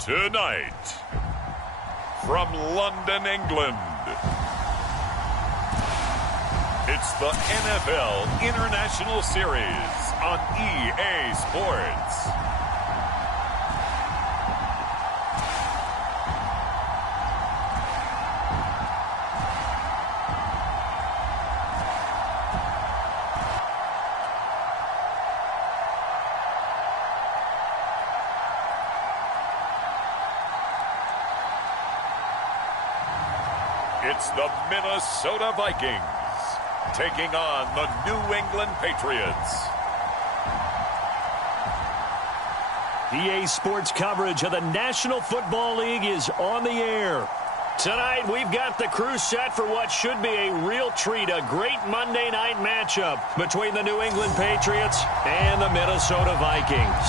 Tonight, from London, England, it's the NFL International Series on EA Sports. It's the Minnesota Vikings taking on the New England Patriots. EA Sports coverage of the National Football League is on the air. Tonight, we've got the crew set for what should be a real treat, a great Monday night matchup between the New England Patriots and the Minnesota Vikings.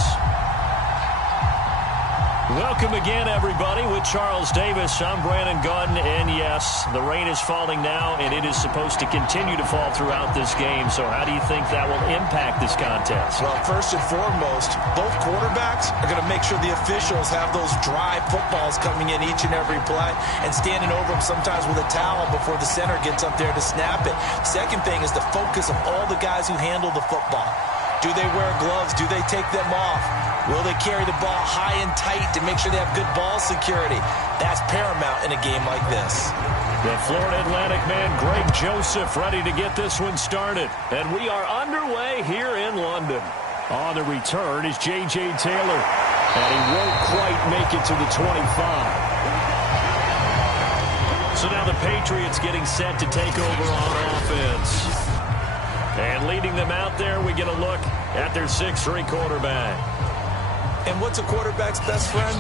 Welcome again, everybody. With Charles Davis, I'm Brandon Gaudin, and yes, the rain is falling now, and it is supposed to continue to fall throughout this game. So how do you think that will impact this contest? Well, first and foremost, both quarterbacks are going to make sure the officials have those dry footballs coming in each and every play and standing over them sometimes with a towel before the center gets up there to snap it. Second thing is the focus of all the guys who handle the football. Do they wear gloves? Do they take them off? Will they carry the ball high and tight to make sure they have good ball security? That's paramount in a game like this. The Florida Atlantic man, Greg Joseph, ready to get this one started. And we are underway here in London. On the return is J.J. Taylor. And he won't quite make it to the 25. So now the Patriots getting set to take over on offense. And leading them out there, we get a look at their 6'3" quarterback. And what's a quarterback's best friend?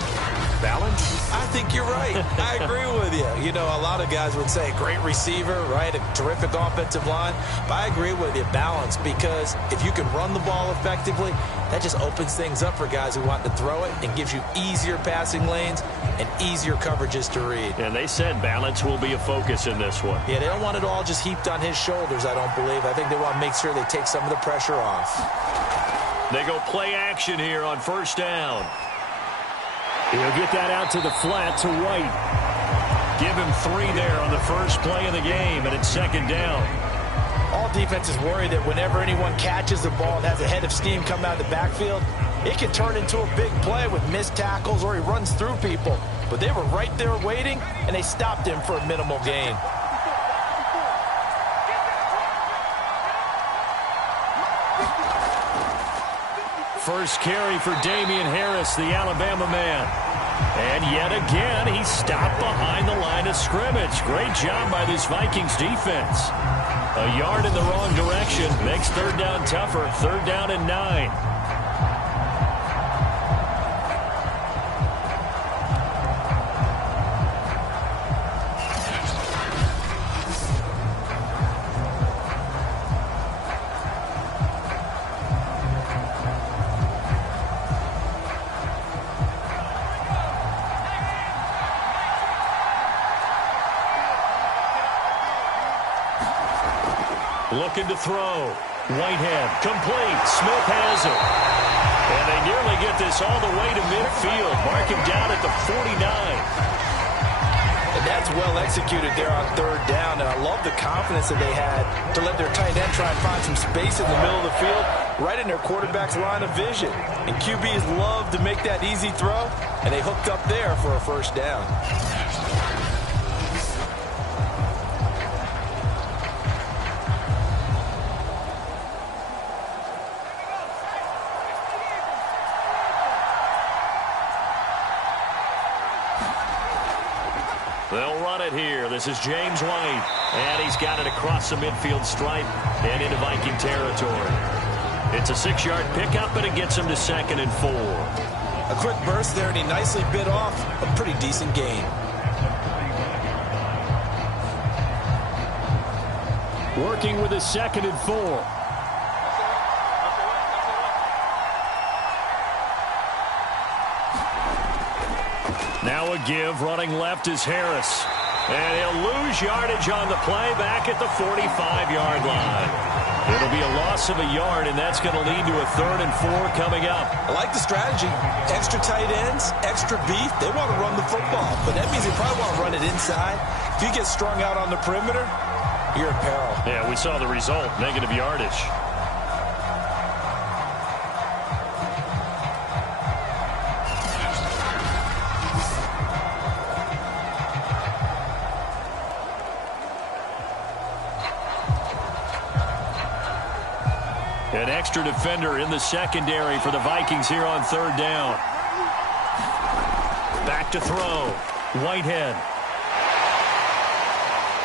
Balance? I think you're right. I agree with you. You know, a lot of guys would say great receiver, right? A terrific offensive line. But I agree with you, balance, because if you can run the ball effectively, that just opens things up for guys who want to throw it and gives you easier passing lanes and easier coverages to read. And they said balance will be a focus in this one. Yeah, they don't want it all just heaped on his shoulders, I don't believe. I think they want to make sure they take some of the pressure off. They go play action here on first down. He'll get that out to the flat to White. Give him 3 there on the first play of the game, and it's second down. All defenses worry that whenever anyone catches the ball and has a head of steam come out of the backfield, it can turn into a big play with missed tackles or he runs through people. But they were right there waiting, and they stopped him for a minimal gain. First carry for Damian Harris, the Alabama man. And yet again, he's stopped behind the line of scrimmage. Great job by this Vikings defense. A yard in the wrong direction makes third down tougher. Third down and 9. Looking to throw. Whitehead, complete. Smith has it. And they nearly get this all the way to midfield. Mark him down at the 49. And that's well executed there on third down. And I love the confidence that they had to let their tight end try and find some space in the middle of the field, right in their quarterback's line of vision. And QBs love to make that easy throw, and they hooked up there for a first down. They'll run it here. This is James White. And he's got it across the midfield stripe and into Viking territory. It's a 6-yard pickup, and it gets him to 2nd and 4. A quick burst there, and he nicely bit off a pretty decent gain. Working with his 2nd and 4. Now a give, running left is Harris. And he'll lose yardage on the play back at the 45-yard line. It'll be a loss of a yard, and that's going to lead to a 3rd and 4 coming up. I like the strategy. Extra tight ends, extra beef. They want to run the football, but that means they probably want to run it inside. If you get strung out on the perimeter, you're in peril. Yeah, we saw the result, negative yardage. An extra defender in the secondary for the Vikings here on 3rd down. Back to throw. Whitehead.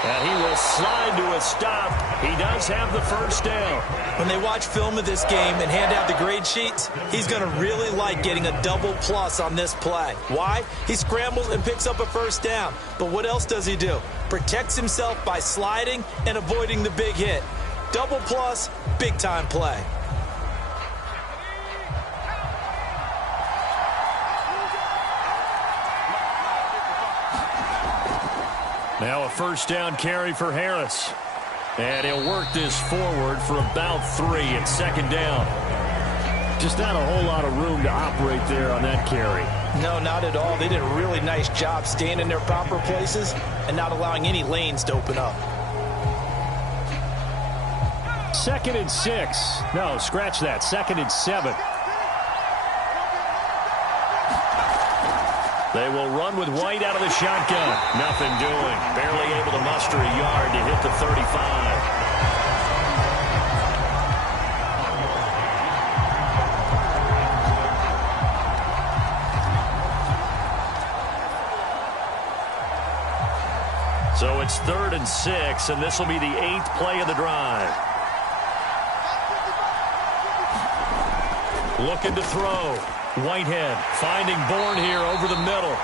And he will slide to a stop. He does have the 1st down. When they watch film of this game and hand out the grade sheets, he's going to really like getting a double plus on this play. Why? He scrambles and picks up a 1st down. But what else does he do? Protects himself by sliding and avoiding the big hit. Double plus, big-time play. Now a 1st down carry for Harris. And he'll work this forward for about 3 at 2nd down. Just not a whole lot of room to operate there on that carry. No, not at all. They did a really nice job staying in their proper places and not allowing any lanes to open up. 2nd and 6. No, scratch that. 2nd and 7. They will run with White out of the shotgun. Nothing doing. Barely able to muster a yard to hit the 35. So it's 3rd and 6, and this will be the 8th play of the drive. Looking to throw. Whitehead finding Bourne here over the middle.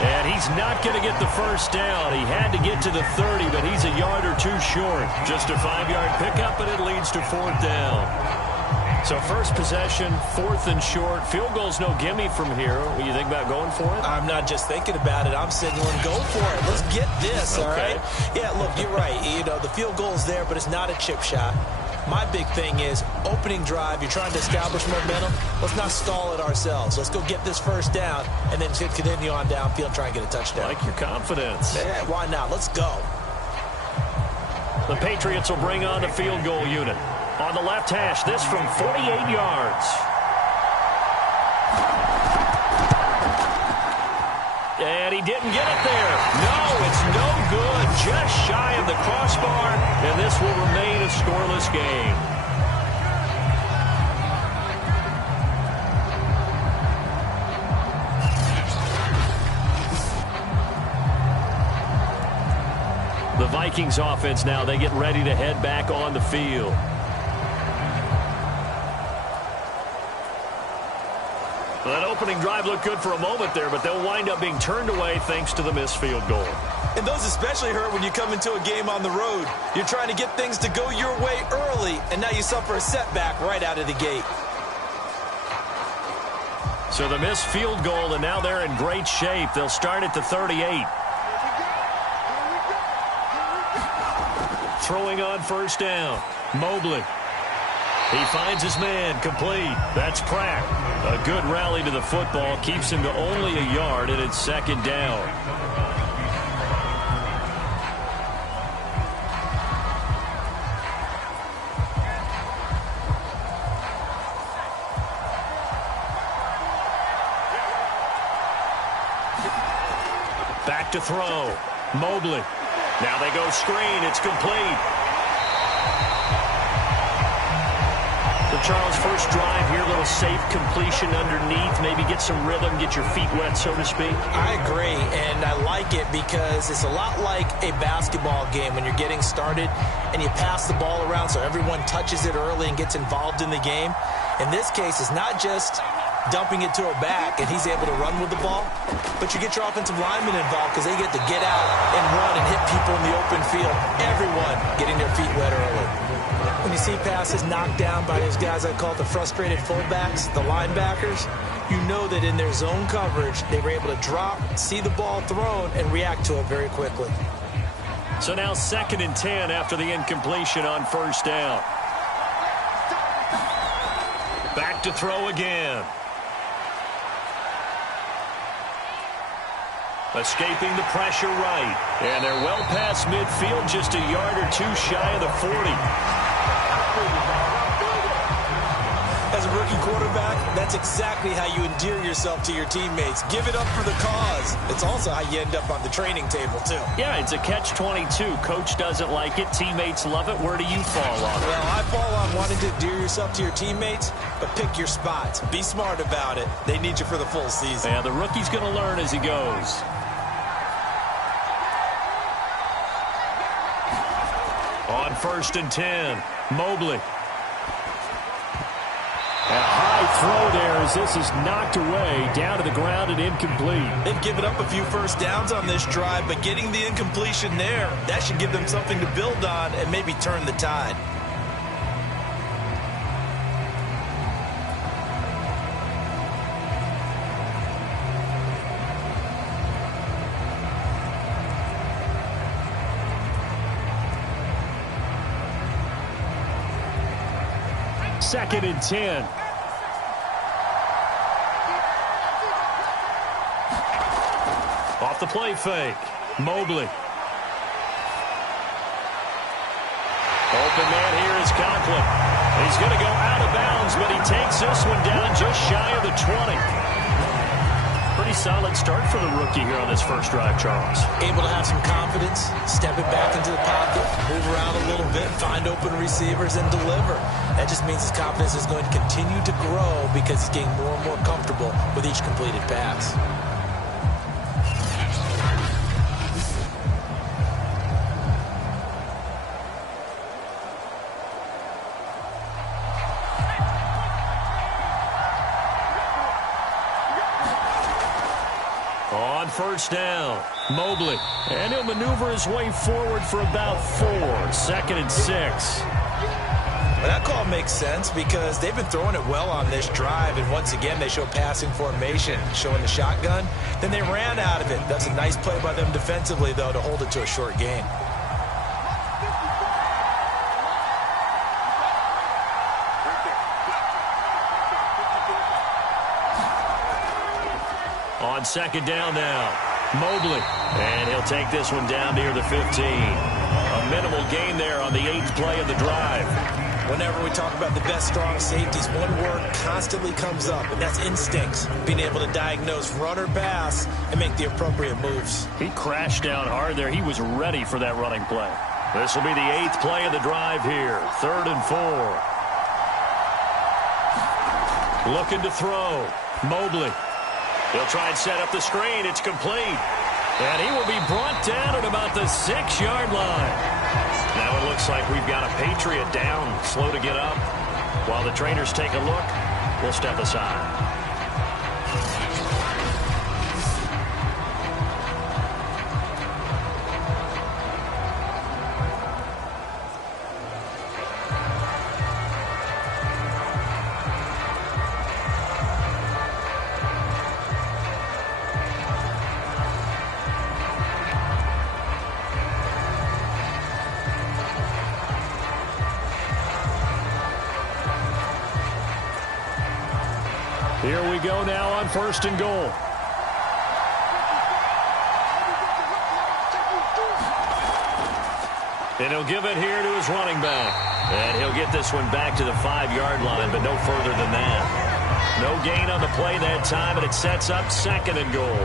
And he's not going to get the 1st down. He had to get to the 30, but he's a yard or 2 short. Just a 5-yard pickup, and it leads to 4th down. So first possession, 4th and short. Field goal's no gimme from here. What do you think about going for it? I'm not just thinking about it. I'm signaling go for it. Let's get this, all right? Yeah, look, you're right. You know, the field goal's there, but it's not a chip shot. My big thing is opening drive. You're trying to establish momentum. Let's not stall it ourselves. Let's go get this 1st down and then continue on downfield, try and get a touchdown. Like your confidence. Yeah, why not? Let's go. The Patriots will bring on the field goal unit. On the left hash, this from 48 yards. And he didn't get it there. No, it's no good. Just shy of the crossbar, and this will remain a scoreless game. The Vikings offense now, they get ready to head back on the field. That opening drive looked good for a moment there, but they'll wind up being turned away thanks to the missed field goal. And those especially hurt when you come into a game on the road. You're trying to get things to go your way early, and now you suffer a setback right out of the gate. So the missed field goal, and now they're in great shape. They'll start at the 38. Throwing on 1st down. Mobley. He finds his man, complete. That's Pratt. A good rally to the football keeps him to only a yard, and it's 2nd down. Back to throw. Mobley. Now they go screen. It's complete. Charles, first drive here, a little safe completion underneath, maybe get some rhythm, get your feet wet, so to speak. I agree, and I like it because it's a lot like a basketball game when you're getting started and you pass the ball around so everyone touches it early and gets involved in the game. In this case, it's not just dumping it to a back, and he's able to run with the ball. But you get your offensive linemen involved because they get to get out and run and hit people in the open field. Everyone getting their feet wet early. When you see passes knocked down by those guys I call the frustrated fullbacks, the linebackers, you know that in their zone coverage, they were able to drop, see the ball thrown, and react to it very quickly. So now 2nd and 10 after the incompletion on first down. Back to throw again. Escaping the pressure right. And they're well past midfield, just a yard or two shy of the 40. As a rookie quarterback, that's exactly how you endear yourself to your teammates. Give it up for the cause. It's also how you end up on the training table, too. Yeah, it's a catch-22. Coach doesn't like it. Teammates love it. Where do you fall on it? Well, I fall on wanting to endear yourself to your teammates, but pick your spots. Be smart about it. They need you for the full season. Yeah, the rookie's going to learn as he goes. On 1st and 10, Mobley. And a high throw there as this is knocked away, down to the ground and incomplete. They've given up a few first downs on this drive, but getting the incompletion there, that should give them something to build on and maybe turn the tide. Second and 10. Off the play fake. Mobley. Open man here is Conklin. He's going to go out of bounds, but he takes this one down just shy of the 20. Pretty solid start for the rookie here on this first drive, Charles. Able to have some confidence, step it back into the pocket, move around a little bit, find open receivers, and deliver. That just means his confidence is going to continue to grow because he's getting more and more comfortable with each completed pass. On first down, Mobley. And he'll maneuver his way forward for about 4. 2nd and 6. Well, that call makes sense because they've been throwing it well on this drive, and once again they show passing formation, showing the shotgun. Then they ran out of it. That's a nice play by them defensively, though, to hold it to a short gain. On 2nd down now, Mobley. And he'll take this one down near the 15. A minimal gain there on the 8th play of the drive. Whenever we talk about the best strong safeties, one word constantly comes up, and that's instincts. Being able to diagnose run or pass and make the appropriate moves. He crashed down hard there. He was ready for that running play. This will be the 8th play of the drive here. 3rd and 4. Looking to throw. Mobley. He'll try and set up the screen. It's complete. And he will be brought down at about the 6-yard line. Now it looks like we've got a Patriot down, slow to get up. While the trainers take a look, we'll step aside. Here we go now on 1st and goal. And he'll give it here to his running back. And he'll get this one back to the 5-yard line, but no further than that. No gain on the play that time, and it sets up 2nd and goal.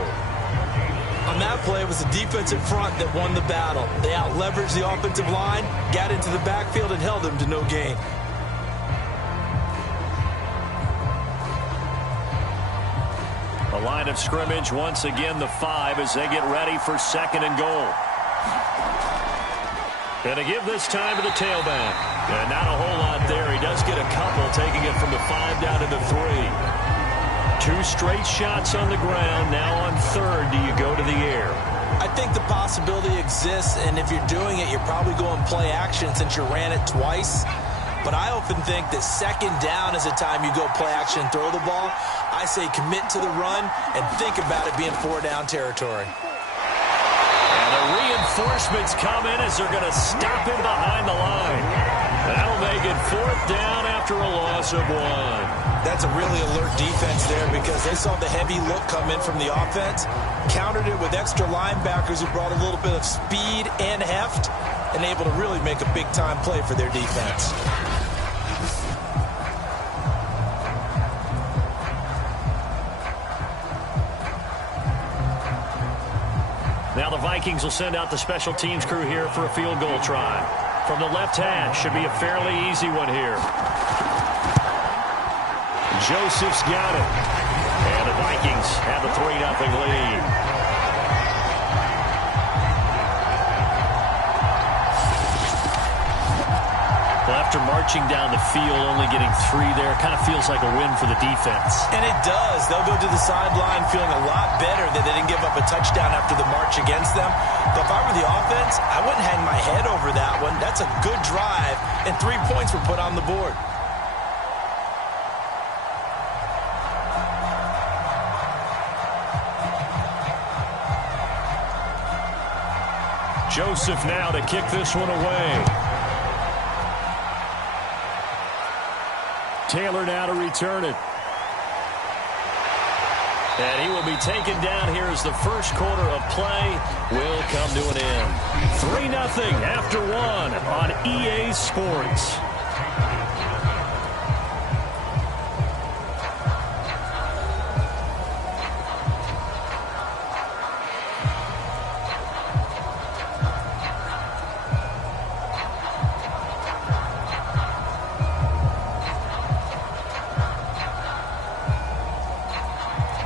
On that play, it was the defensive front that won the battle. They out-leveraged the offensive line, got into the backfield, and held them to no gain. The line of scrimmage, once again, the 5 as they get ready for 2nd and goal. And to give this time to the tailback. And not a whole lot there. He does get a couple, taking it from the 5 down to the 3. 2 straight shots on the ground. Now on third, do you go to the air? I think the possibility exists, and if you're doing it, you're probably going play action since you ran it twice. But I often think that second down is a time you go play action and throw the ball. I say commit to the run and think about it being 4-down territory. And the reinforcements come in as they're going to stop him behind the line. That'll make it 4th down after a loss of 1. That's a really alert defense there because they saw the heavy look come in from the offense, countered it with extra linebackers who brought a little bit of speed and heft, and able to really make a big-time play for their defense. Now the Vikings will send out the special teams crew here for a field goal try. From the left hash, should be a fairly easy one here. Joseph's got it. And the Vikings have a 3-0 lead. Well, after marching down the field, only getting 3 there, kind of feels like a win for the defense. And it does. They'll go to the sideline feeling a lot better that they didn't give up a touchdown after the march against them. But if I were the offense, I wouldn't hang my head over that one. That's a good drive, and 3 points were put on the board. Joseph now to kick this one away. Taylor now to return it. And he will be taken down here as the first quarter of play will come to an end. 3-0 after 1 on EA Sports.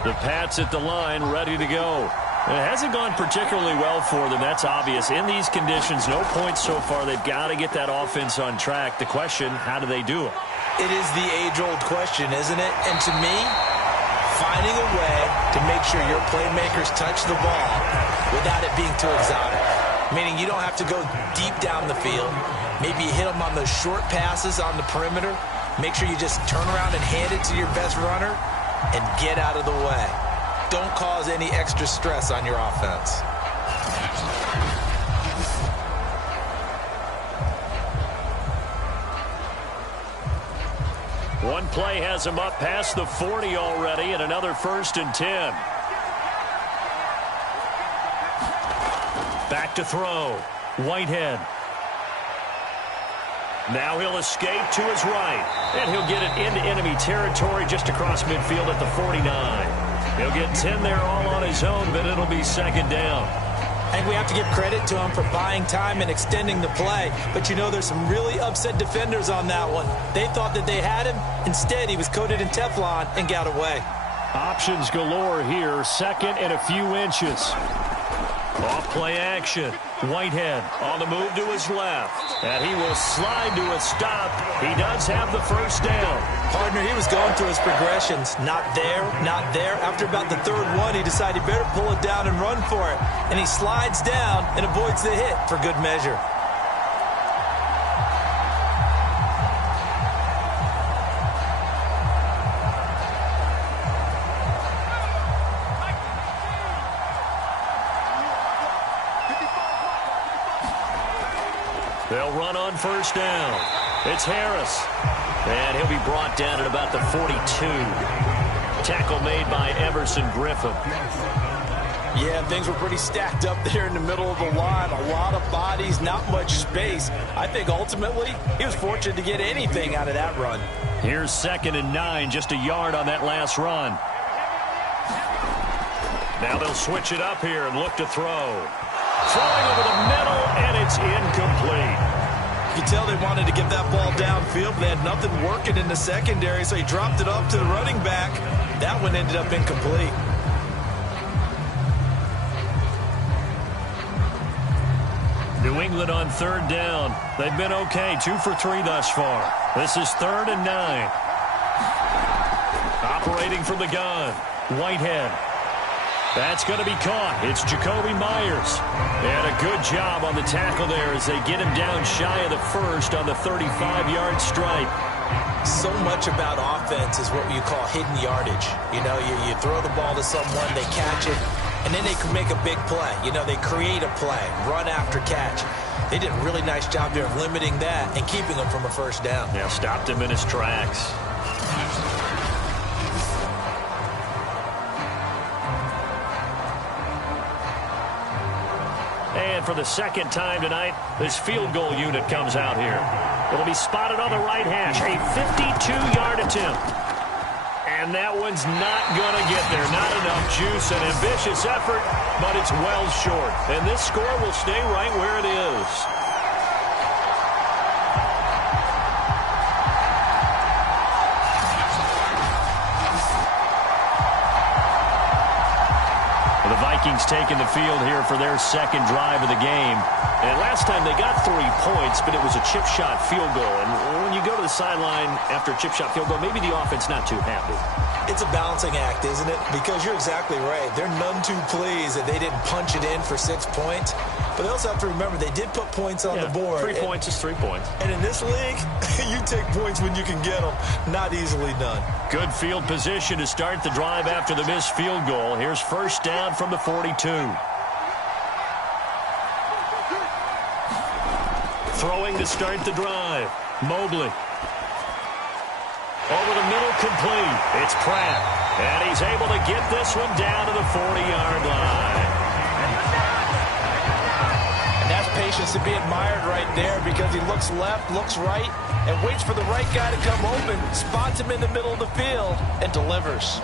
The Pats at the line, ready to go. It hasn't gone particularly well for them. That's obvious. In these conditions, no points so far. They've got to get that offense on track. The question, how do they do it? It is the age-old question, isn't it? And to me, finding a way to make sure your playmakers touch the ball without it being too exotic. Meaning you don't have to go deep down the field. Maybe you hit them on those short passes on the perimeter. Make sure you just turn around and hand it to your best runner and get out of the way. Don't cause any extra stress on your offense. One play has him up past the 40 already, and another 1st and 10. Back to throw. Whitehead. Now he'll escape to his right, and he'll get it into enemy territory just across midfield at the 49. He'll get 10 there all on his own, but it'll be 2nd down. I think we have to give credit to him for buying time and extending the play. But, you know, there's some really upset defenders on that one. They thought that they had him. Instead, he was coated in Teflon and got away. Options galore here. 2nd and a few inches. Off play action. Whitehead on the move to his left. And he will slide to a stop. He does have the 1st down. Partner, he was going through his progressions. Not there, not there. After about the 3rd one, he decided he better pull it down and run for it. And he slides down and avoids the hit for good measure. They'll run on 1st down. It's Harris. And he'll be brought down at about the 42. Tackle made by Everson Griffin. Yeah, things were pretty stacked up there in the middle of the line. A lot of bodies, not much space. I think ultimately he was fortunate to get anything out of that run. Here's 2nd and 9, just a yard on that last run. Now they'll switch it up here and look to throw. Throwing over the middle, and it's incomplete. You can tell they wanted to get that ball downfield, but they had nothing working in the secondary, so he dropped it off to the running back. That one ended up incomplete. New England on 3rd down. They've been okay, 2 for 3 thus far. This is 3rd and 9. Separating from the gun, Whitehead. That's going to be caught. It's Jacoby Myers. And a good job on the tackle there as they get him down shy of the first on the 35-yard stripe. So much about offense is what you call hidden yardage. You know, you throw the ball to someone, they catch it, and then they can make a big play. You know, they create a play, run after catch. They did a really nice job there of limiting that and keeping him from a first down. Yeah, stopped him in his tracks. And for the second time tonight, this field goal unit comes out here. It'll be spotted on the right hash. A 52-yard attempt. And that one's not going to get there. Not enough juice. An ambitious effort, but it's well short. And this score will stay right where it is. The Vikings taking the field here for their second drive of the game. And last time they got 3 points, but it was a chip shot field goal. And when you go to the sideline after a chip shot field goal, maybe the offense not too happy. It's a balancing act, isn't it? Because you're exactly right. They're none too pleased that they didn't punch it in for 6 points. But they also have to remember they did put points on the board. 3 points is 3 points. And in this league, you take points when you can get them. Not easily done. Good field position to start the drive after the missed field goal. Here's first down from the 42. Throwing to start the drive. Mobley. Over the middle, complete. It's Pratt. And he's able to get this one down to the 40-yard line. And that's patience to be admired right there because he looks left, looks right, and waits for the right guy to come open, spots him in the middle of the field, and delivers.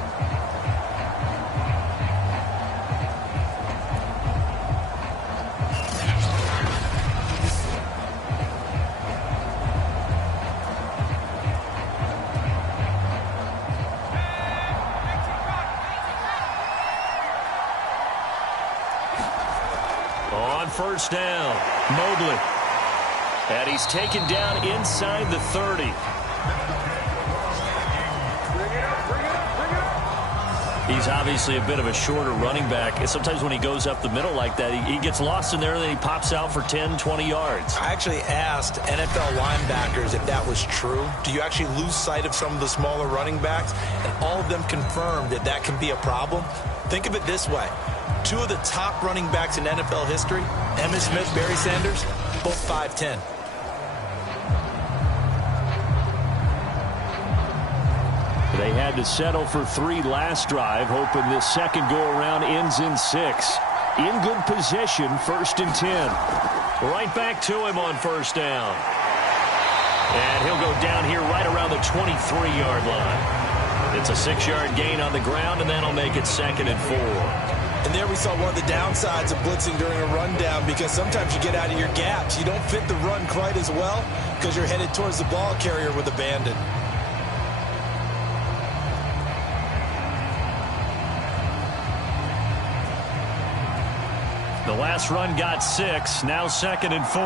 First down, Mobley. And he's taken down inside the 30. He's obviously a bit of a shorter running back. And sometimes when he goes up the middle like that, he gets lost in there and then he pops out for 10, 20 yards. I actually asked NFL linebackers if that was true. Do you actually lose sight of some of the smaller running backs? And all of them confirmed that that can be a problem. Think of it this way. 2 of the top running backs in NFL history, Emmitt Smith, Barry Sanders, both 5'10". They had to settle for 3 last drive, hoping this second go-around ends in 6. In good position, 1st and 10. Right back to him on first down. And he'll go down here right around the 23-yard line. It's a 6-yard gain on the ground, and that'll make it 2nd and 4. And there we saw one of the downsides of blitzing during a rundown because sometimes you get out of your gaps. You don't fit the run quite as well because you're headed towards the ball carrier with abandon. The last run got 6, now 2nd and 4.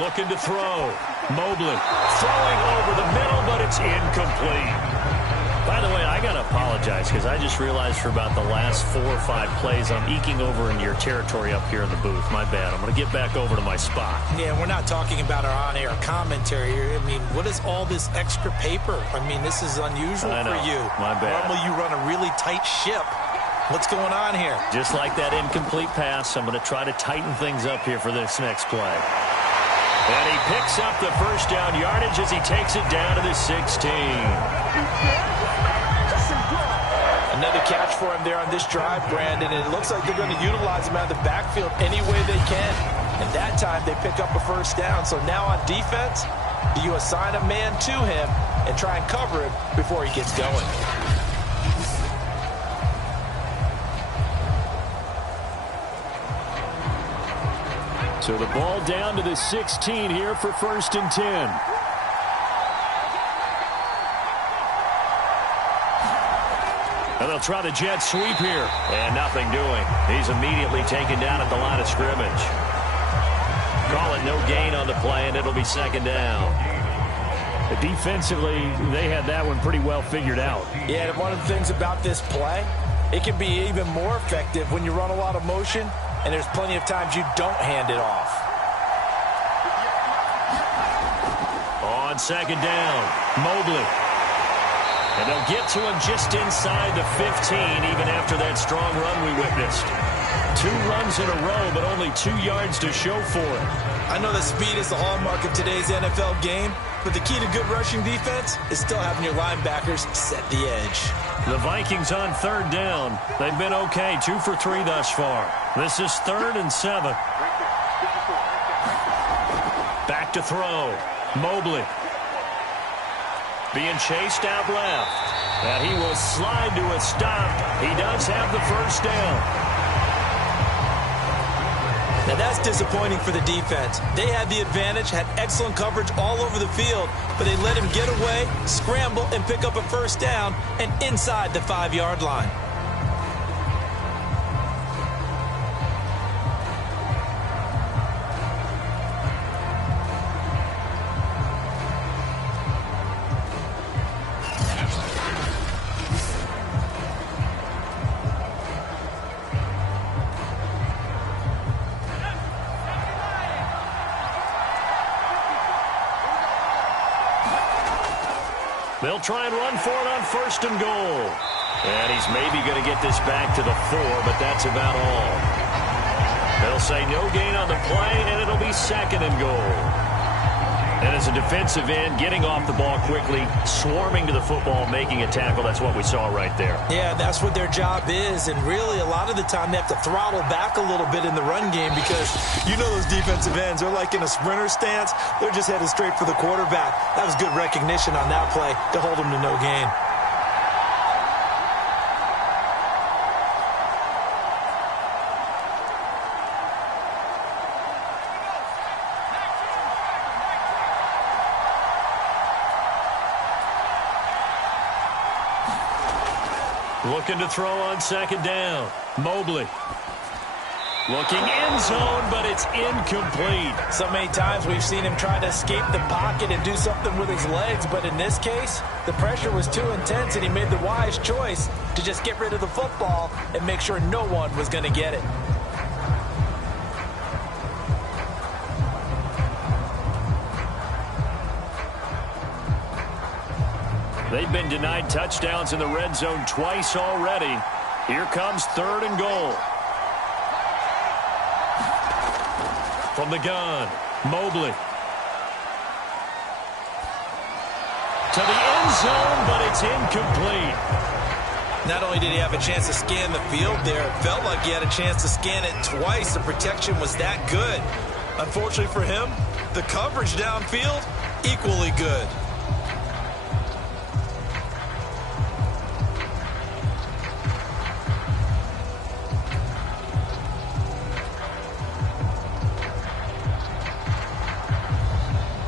Looking to throw. Mobley throwing over the middle, but it's incomplete. By the way, I got to apologize because I just realized for about the last 4 or 5 plays I'm eking over into your territory up here in the booth. My bad. I'm going to get back over to my spot. Yeah, we're not talking about our on-air commentary here. I mean, what is all this extra paper? I mean, this is unusual for you. My bad. Normally you run a really tight ship. What's going on here? Just like that incomplete pass, I'm going to try to tighten things up here for this next play. And he picks up the first down yardage as he takes it down to the 16. Another catch for him there on this drive, Brandon, and it looks like they're going to utilize him out of the backfield any way they can. And that time they pick up a first down. So now on defense, you assign a man to him and try and cover him before he gets going. So the ball down to the 16 here for 1st and 10. And they'll try the jet sweep here. And nothing doing. He's immediately taken down at the line of scrimmage. Call it no gain on the play, and it'll be 2nd down. Defensively, they had that one pretty well figured out. Yeah, and one of the things about this play, it can be even more effective when you run a lot of motion, and there's plenty of times you don't hand it off. On second down, Mobley. And they'll get to him just inside the 15, even after that strong run we witnessed. 2 runs in a row, but only 2 yards to show for it. I know that speed is the hallmark of today's NFL game, but the key to good rushing defense is still having your linebackers set the edge. The Vikings on third down. They've been okay, 2 for 3 thus far. This is 3rd and 7. Back to throw. Mobley. Being chased out left. And he will slide to a stop. He does have the first down. Now that's disappointing for the defense. They had the advantage, had excellent coverage all over the field, but they let him get away, scramble, and pick up a first down, and inside the 5-yard line. They'll try and run for it on 1st and goal. And he's maybe going to get this back to the 4, but that's about all. They'll say no gain on the play, and it'll be 2nd and goal. And as a defensive end, getting off the ball quickly, swarming to the football, making a tackle, that's what we saw right there. Yeah, that's what their job is, and really a lot of the time they have to throttle back a little bit in the run game because you know those defensive ends are like in a sprinter stance. They're just headed straight for the quarterback. That was good recognition on that play to hold them to no gain. Looking to throw on 2nd down. Mobley. Looking end zone, but it's incomplete. So many times we've seen him try to escape the pocket and do something with his legs, but in this case, the pressure was too intense and he made the wise choice to just get rid of the football and make sure no one was going to get it. They've been denied touchdowns in the red zone twice already. Here comes 3rd and goal. From the gun, Mobley. To the end zone, but it's incomplete. Not only did he have a chance to scan the field there, it felt like he had a chance to scan it twice. The protection was that good. Unfortunately for him, the coverage downfield, equally good.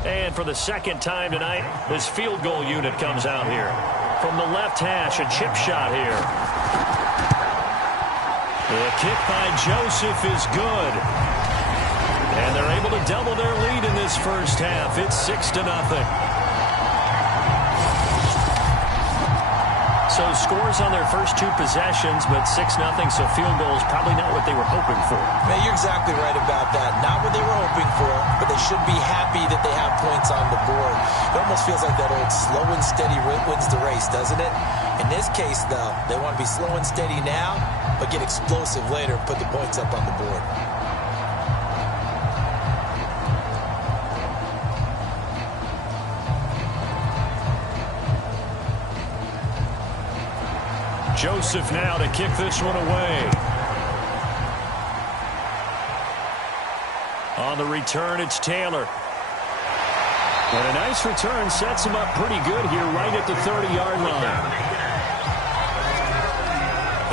And for the 2nd time tonight, this field goal unit comes out here. From the left hash, a chip shot here. The kick by Joseph is good. And they're able to double their lead in this first half. It's 6-0. So scores on their first 2 possessions, but 6-0, so field goal is probably not what they were hoping for. Man, you're exactly right about that. Not what they were hoping for, but they should be happy that they have points on the board. It almost feels like that old slow and steady wins the race, doesn't it? In this case, though, they want to be slow and steady now, but get explosive later and put the points up on the board. Joseph now to kick this one away. On the return, it's Taylor. And a nice return sets him up pretty good here right at the 30-yard line.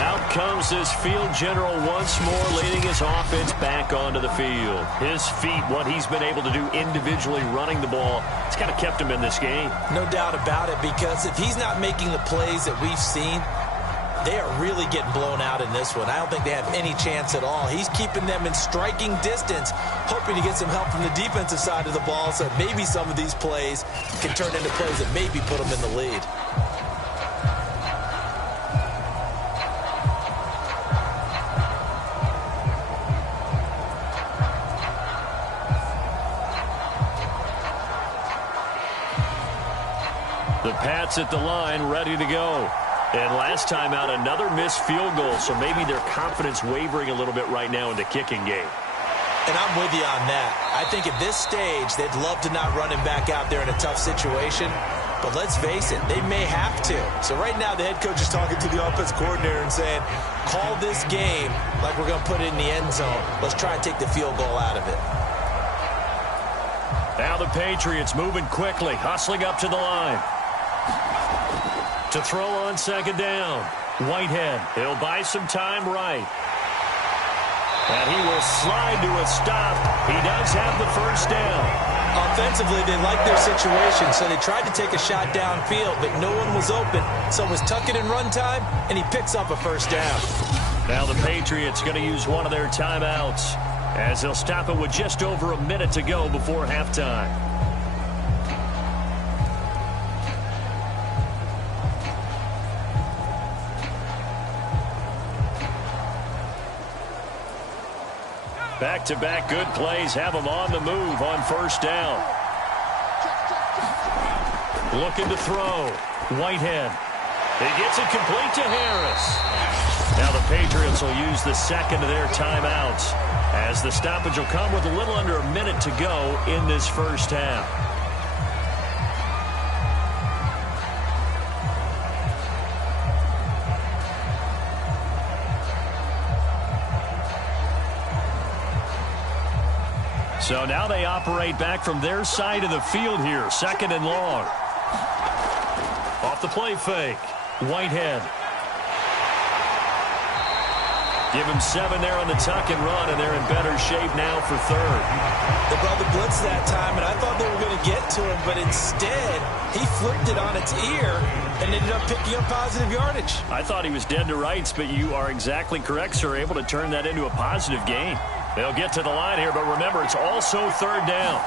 Out comes this field general once more, leading his offense back onto the field. His feet, what he's been able to do individually running the ball, it's kind of kept him in this game. No doubt about it, because if he's not making the plays that we've seen, They are really getting blown out in this one. I don't think they have any chance at all. He's keeping them in striking distance, hoping to get some help from the defensive side of the ball so maybe some of these plays can turn into plays that maybe put them in the lead. The Pats at the line, ready to go. And last time out, another missed field goal, so maybe their confidence wavering a little bit right now in the kicking game. And I'm with you on that. I think at this stage, they'd love to not run him back out there in a tough situation. But let's face it, they may have to. So right now, the head coach is talking to the offense coordinator and saying, call this game like we're going to put it in the end zone. Let's try and take the field goal out of it. Now the Patriots moving quickly, hustling up to the line. To throw on second down. Whitehead, he'll buy some time right. And he will slide to a stop. He does have the first down. Offensively, they like their situation, so they tried to take a shot downfield, but no one was open. So it was tuck it and run time, and he picks up a first down. Now the Patriots going to use one of their timeouts, as they'll stop it with just over a minute to go before halftime. Back-to-back good plays have them on the move on first down. Looking to throw. Whitehead. He gets it complete to Harris. Now the Patriots will use the second of their timeouts, as the stoppage will come with a little under a minute to go in this first half. So now they operate back from their side of the field here, second and long. Off the play fake, Whitehead. Give him 7 there on the tuck and run, and they're in better shape now for third. They brought the blitz that time, and I thought they were going to get to him, but instead, he flipped it on its ear and ended up picking up positive yardage. I thought he was dead to rights, but you are exactly correct, sir, able to turn that into a positive gain. They'll get to the line here, but remember, it's also third down.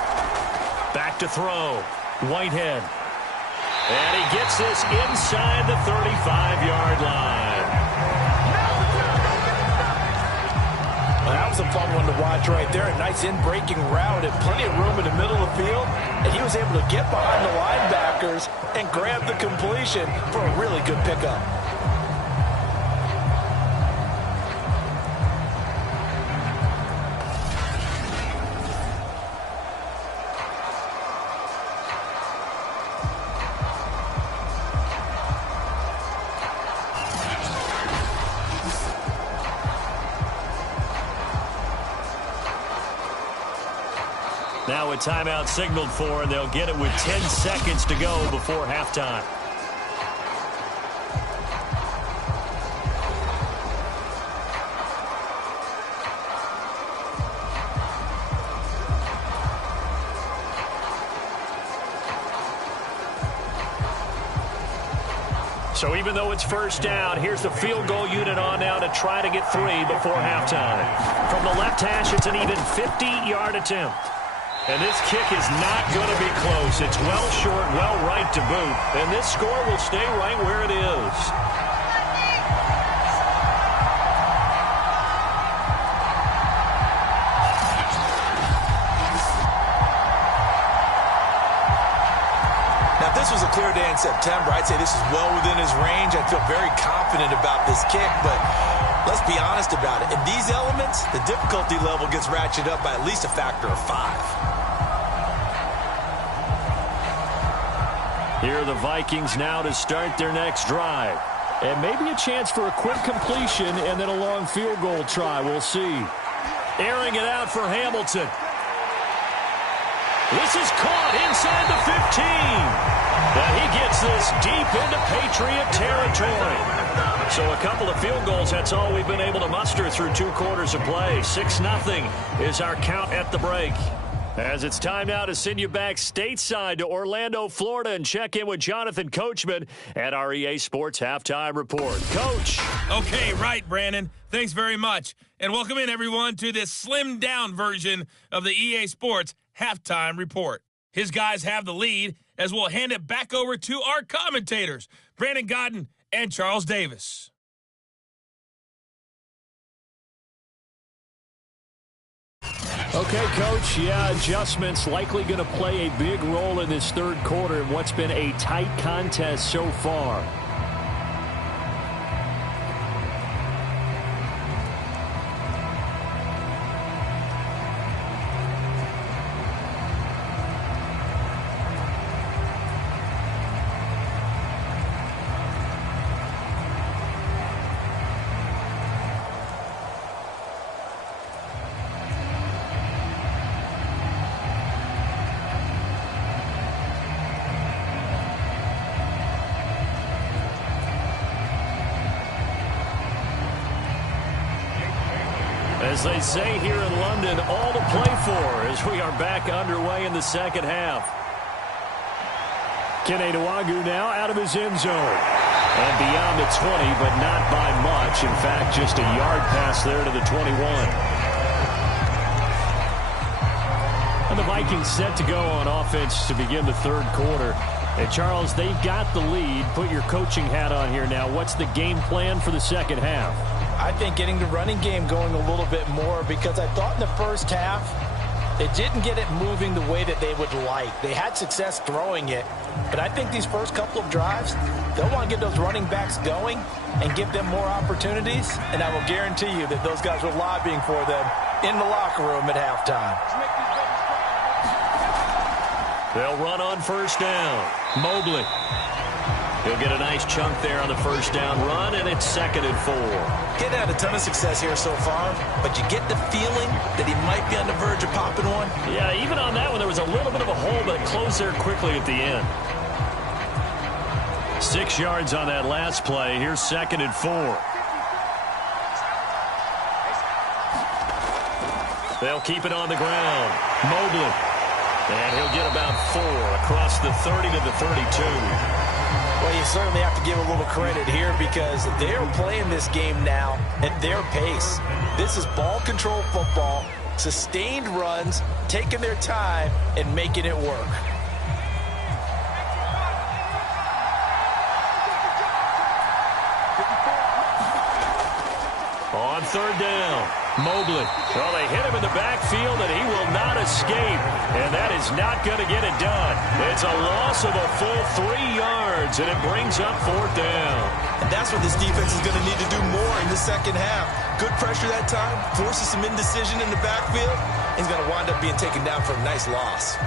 Back to throw. Whitehead. And he gets this inside the 35-yard line. Well, that was a fun one to watch right there. A nice in-breaking route and plenty of room in the middle of the field. And he was able to get behind the linebackers and grab the completion for a really good pickup. Now a timeout signaled for, and they'll get it with 10 seconds to go before halftime. So even though it's first down, here's the field goal unit on now to try to get 3 before halftime. From the left hash, it's an even 50-yard attempt. And this kick is not going to be close. It's well short, well right to boot. And this score will stay right where it is. Now, if this was a clear day in September, I'd say this is well within his range. I'd feel very confident about this kick, but let's be honest about it. In these elements, the difficulty level gets ratcheted up by at least a factor of 5. Here are the Vikings now to start their next drive. And maybe a chance for a quick completion and then a long field goal try. We'll see. Airing it out for Hamilton. This is caught inside the 15. And he gets this deep into Patriot territory. So a couple of field goals, that's all we've been able to muster through 2 quarters of play. 6-0 is our count at the break. As it's time now to send you back stateside to Orlando, Florida, and check in with Jonathan Coachman at our EA Sports Halftime Report. Coach. Okay, right, Brandon. Thanks very much. And welcome in, everyone, to this slimmed-down version of the EA Sports Halftime Report. His guys have the lead as we'll hand it back over to our commentators, Brandon Godden and Charles Davis. Okay, Coach, adjustments likely going to play a big role in this third quarter in what's been a tight contest so far. As they say here in London, all to play for as we are back underway in the second half. Kene Nwagu now out of his end zone. And beyond the 20, but not by much. In fact, just a yard pass there to the 21. And the Vikings set to go on offense to begin the third quarter. And Charles, they've got the lead. Put your coaching hat on here now. What's the game plan for the second half? I think getting the running game going a little bit more, because I thought in the first half they didn't get it moving the way that they would like. They had success throwing it, but I think these first couple of drives, they'll want to get those running backs going and give them more opportunities, and I will guarantee you that those guys were lobbying for them in the locker room at halftime. They'll run on first down. Mobley. He'll get a nice chunk there on the first down run, and it's 2nd and 4. He's had a ton of success here so far, but you get the feeling that he might be on the verge of popping one. Yeah, even on that one, there was a little bit of a hole, but it closed there quickly at the end. 6 yards on that last play. Here's 2nd and 4. They'll keep it on the ground. Mobley. And he'll get about 4 across the 30 to the 32. Well, you certainly have to give a little credit here, because they're playing this game now at their pace. This is ball control football, sustained runs, taking their time, and making it work. On third down, Mobley. Well, they hit him in the backfield, and he will not escape. And that is not going to get it done. It's a loss of a full 3 yards, and it brings up 4th down. And that's what this defense is going to need to do more in the second half. Good pressure that time, forces some indecision in the backfield. He's going to wind up being taken down for a nice loss.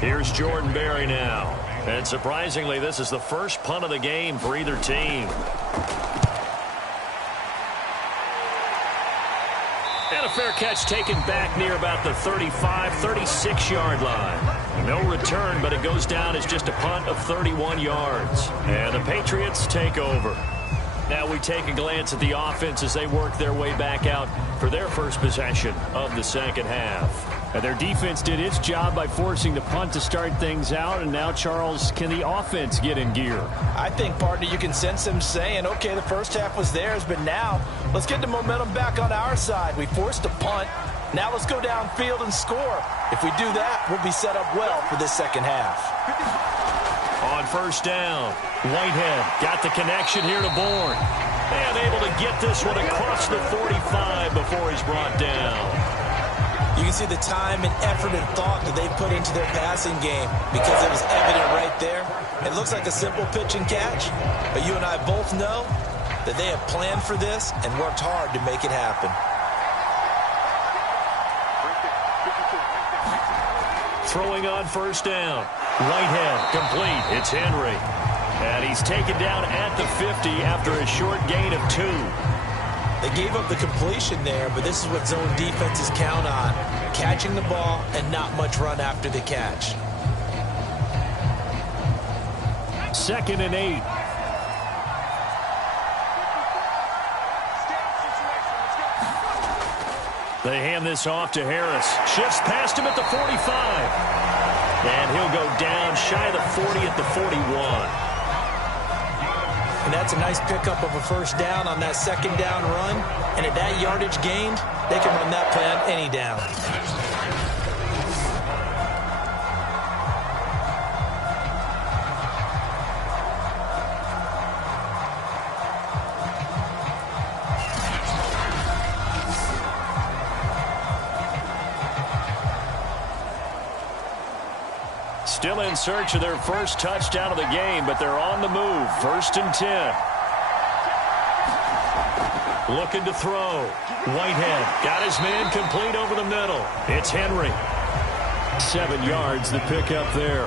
Here's Jordan Berry now. And surprisingly, this is the first punt of the game for either team. And a fair catch taken back near about the 35, 36-yard line. No return, but it goes down as just a punt of 31 yards. And the Patriots take over. Now we take a glance at the offense as they work their way back out for their first possession of the second half. And their defense did its job by forcing the punt to start things out. And now, Charles, can the offense get in gear? I think, partner, you can sense them saying, okay, the first half was theirs, but now let's get the momentum back on our side. We forced a punt. Now let's go downfield and score. If we do that, we'll be set up well for this second half. On first down, Whitehead got the connection here to Bourne. And able to get this one across the 45 before he's brought down. You can see the time and effort and thought that they put into their passing game, because it was evident right there. It looks like a simple pitch and catch, but you and I both know that they have planned for this and worked hard to make it happen. Throwing on first down. Whitehead complete. It's Henry. And he's taken down at the 50 after a short gain of 2. They gave up the completion there, but this is what zone defenses count on. Catching the ball and not much run after the catch. 2nd and 8. They hand this off to Harris. Shifts past him at the 45. And he'll go down shy of the 40 at the 41. And that's a nice pickup of a first down on that second down run. And at that yardage gained, they can run that play on any down. Still in search of their first touchdown of the game, but they're on the move. 1st and 10. Looking to throw. Whitehead got his man complete over the middle. It's Henry. 7 yards, the pickup there.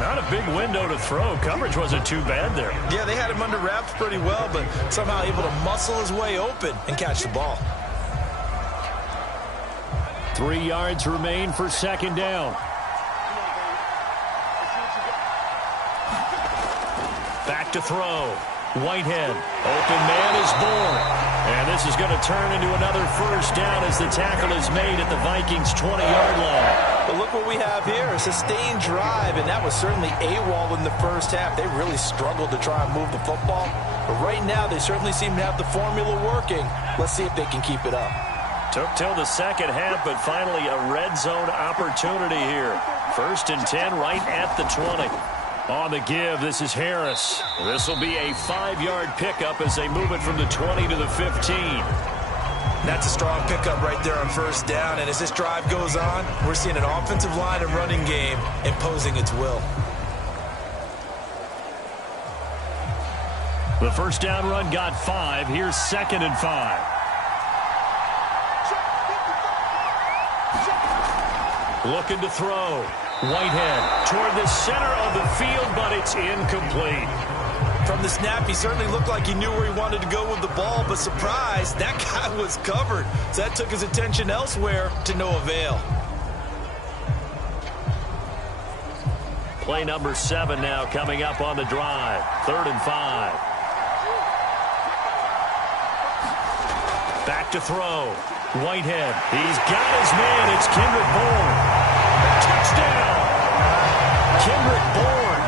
Not a big window to throw. Coverage wasn't too bad there. Yeah, they had him under wraps pretty well, but somehow able to muscle his way open and catch the ball. 3 yards remain for 2nd down. Back to throw. Whitehead. Open man is born. And this is going to turn into another first down as the tackle is made at the Vikings' 20-yard line. But look what we have here. A sustained drive, and that was certainly AWOL in the first half. They really struggled to try and move the football. But right now, they certainly seem to have the formula working. Let's see if they can keep it up. Took till the second half, but finally a red zone opportunity here. 1st and 10 right at the 20. On the give, this is Harris. This will be a 5-yard pickup as they move it from the 20 to the 15. That's a strong pickup right there on first down. And as this drive goes on, we're seeing an offensive line and running game imposing its will. The first down run got 5. Here's 2nd and 5. Looking to throw. Whitehead toward the center of the field, but it's incomplete. From the snap, he certainly looked like he knew where he wanted to go with the ball, but surprise, that guy was covered. So that took his attention elsewhere to no avail. Play number 7 now coming up on the drive. 3rd and 5. Back to throw. Whitehead. He's got his man. It's Kendrick Bourne. Touchdown! Kendrick Bourne,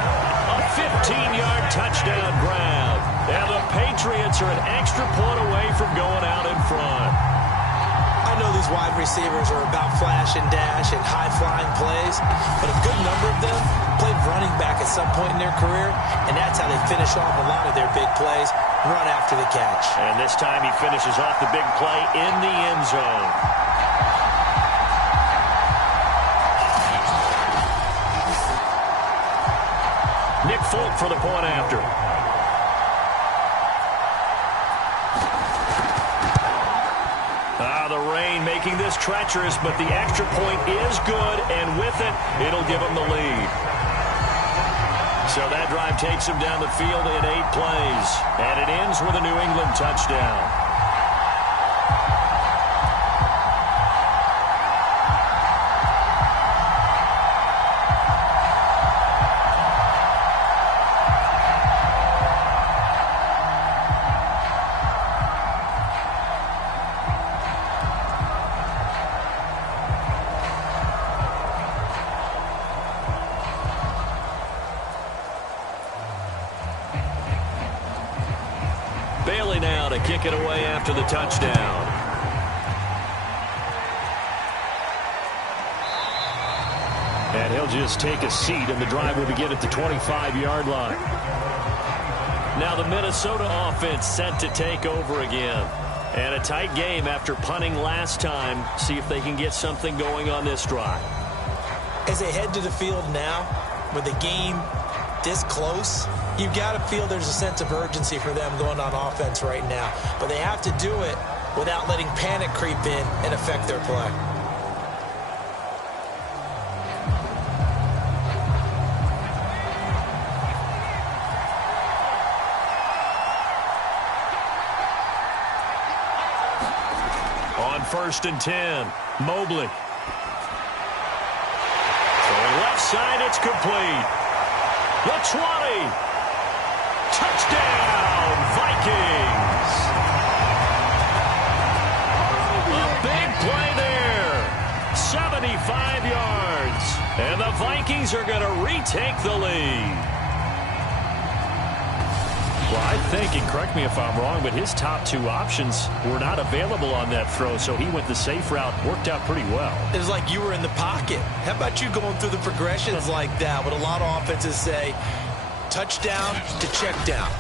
a 15-yard touchdown grab. And the Patriots are an extra point away from going out in front. I know these wide receivers are about flash and dash and high-flying plays, but a good number of them played running back at some point in their career, and that's how they finish off a lot of their big plays, run after the catch. And this time he finishes off the big play in the end zone. Nick Folk for the point after. The rain making this treacherous, but the extra point is good, and with it, it'll give them the lead. So that drive takes them down the field in 8 plays, and it ends with a New England touchdown. Bailey now to kick it away after the touchdown. And he'll just take a seat, and the drive will begin at the 25-yard line. Now the Minnesota offense set to take over again. And a tight game after punting last time. See if they can get something going on this drive. As they head to the field now, with the game this close, you've got to feel there's a sense of urgency for them going on offense right now. But they have to do it without letting panic creep in and affect their play. On 1st and 10, Mobley. Throwing left side, it's complete. The 20, Touchdown, Vikings! A big play there. 75 yards. And the Vikings are going to retake the lead. Well, I think, and correct me if I'm wrong, but his top two options were not available on that throw, so he went the safe route. Worked out pretty well. It was like you were in the pocket. How about you going through the progressions like that? What a lot of offenses say, touchdown to check down.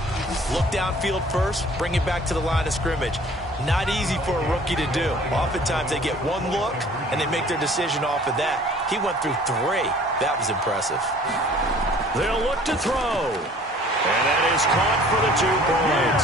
Look downfield first, bring it back to the line of scrimmage. Not easy for a rookie to do. Oftentimes they get one look, and they make their decision off of that. He went through three. That was impressive. They'll look to throw. And that is caught for the 2 points.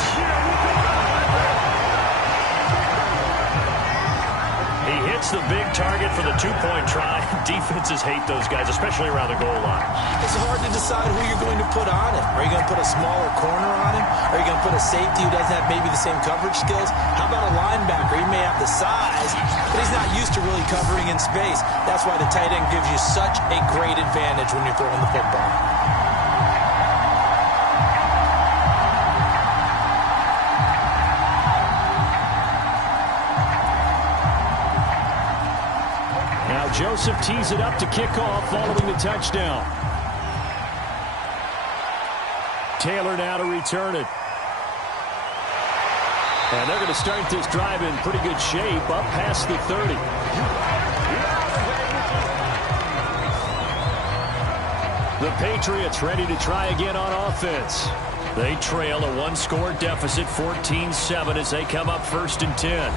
He hits the big target for the 2-point try. Defenses hate those guys, especially around the goal line. It's hard to decide who you're going to put on him. Are you going to put a smaller corner on him? Are you going to put a safety who doesn't have maybe the same coverage skills? How about a linebacker? He may have the size, but he's not used to really covering in space. That's why the tight end gives you such a great advantage when you're throwing the football. Joseph tees it up to kick off following the touchdown. Taylor now to return it. And they're going to start this drive in pretty good shape, up past the 30. The Patriots ready to try again on offense. They trail a 1-score deficit, 14-7, as they come up 1st and 10.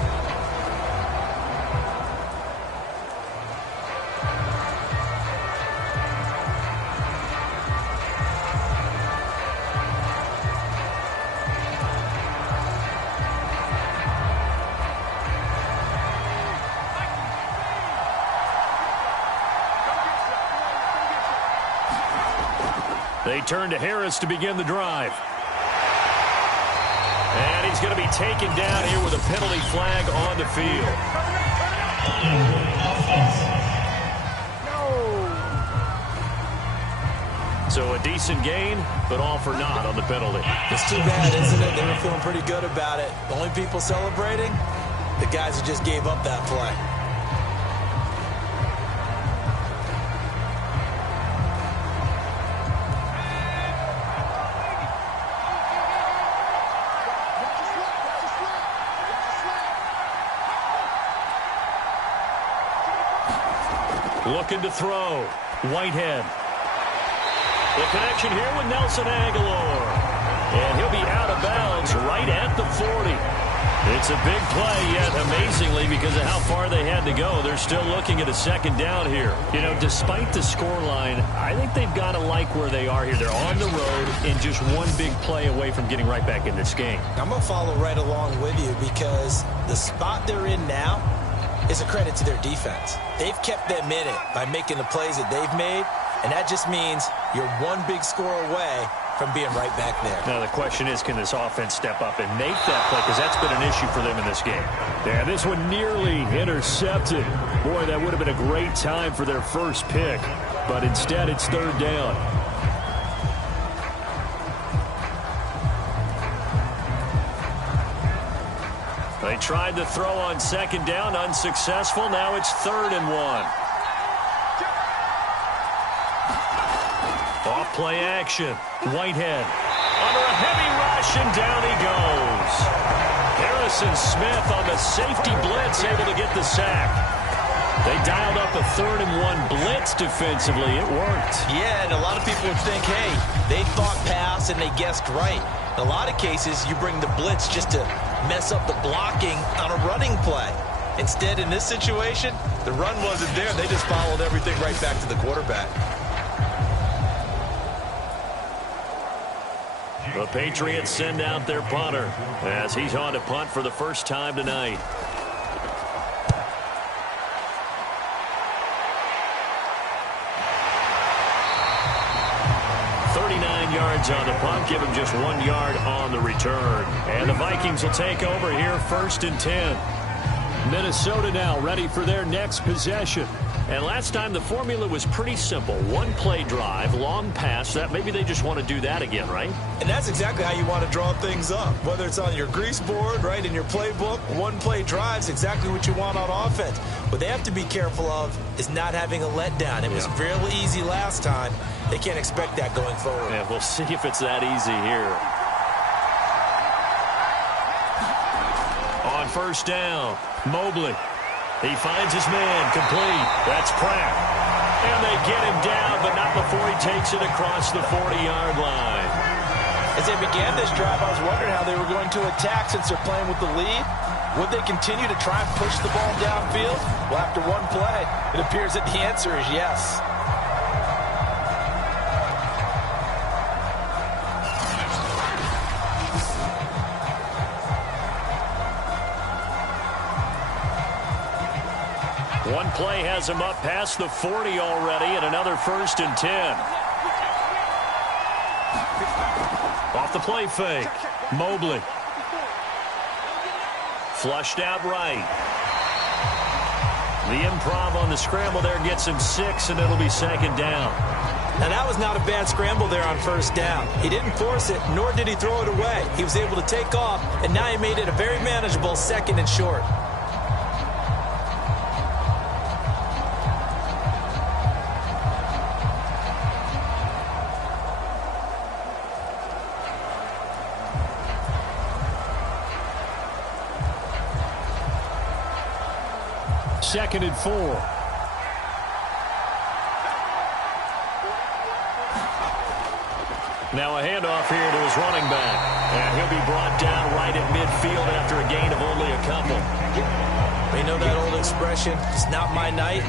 They turn to Harris to begin the drive. And he's going to be taken down here with a penalty flag on the field. So a decent gain, but all for naught on the penalty. It's too bad, isn't it? They were feeling pretty good about it. The only people celebrating, the guys who just gave up that play. Looking to throw. Whitehead. The connection here with Nelson Aguilar. And he'll be out of bounds right at the 40. It's a big play, yet amazingly, because of how far they had to go, they're still looking at a 2nd down here. You know, despite the scoreline, I think they've got to like where they are here. They're on the road and just one big play away from getting right back in this game. I'm going to follow right along with you because the spot they're in now is a credit to their defense. They've kept them in it by making the plays that they've made, and that just means you're one big score away from being right back there. Now the question is, can this offense step up and make that play? Because that's been an issue for them in this game. Yeah, this one nearly intercepted. Boy, that would have been a great time for their first pick. But instead, it's 3rd down. They tried to throw on 2nd down, unsuccessful. Now it's 3rd and 1. Off play action. Whitehead under a heavy rush, and down he goes. Harrison Smith on the safety blitz, able to get the sack. They dialed up a 3rd and 1 blitz defensively. It worked. Yeah, and a lot of people would think, hey, they thought pass and they guessed right. In a lot of cases, you bring the blitz just to mess up the blocking on a running play. Instead, in this situation, the run wasn't there. They just followed everything right back to the quarterback. The Patriots send out their punter as he's on to punt for the first time tonight. Yards on the punt, give him just 1 yard on the return. And the Vikings will take over here 1st and 10. Minnesota now ready for their next possession. And last time the formula was pretty simple. One play drive, long pass. That maybe they just want to do that again, right? And that's exactly how you want to draw things up. Whether it's on your grease board, right, in your playbook, one play drives exactly what you want on offense. What they have to be careful of is not having a letdown. It was real easy last time. They can't expect that going forward. Yeah, we'll see if it's that easy here. On first down, Mobley. He finds his man, complete. That's Pratt. And they get him down, but not before he takes it across the 40-yard line. As they began this drive, I was wondering how they were going to attack since they're playing with the lead. Would they continue to try and push the ball downfield? Well, after one play, it appears that the answer is yes. One play has him up past the 40 already, and another 1st and 10. Off the play fake, Mobley. Flushed out right. The improv on the scramble there gets him 6, and it'll be 2nd down. Now, that was not a bad scramble there on first down. He didn't force it, nor did he throw it away. He was able to take off, and now he made it a very manageable 2nd and short. Second and 4. Now a handoff here to his running back. And he'll be brought down right at midfield after a gain of only a couple. You know that old expression, it's not my night?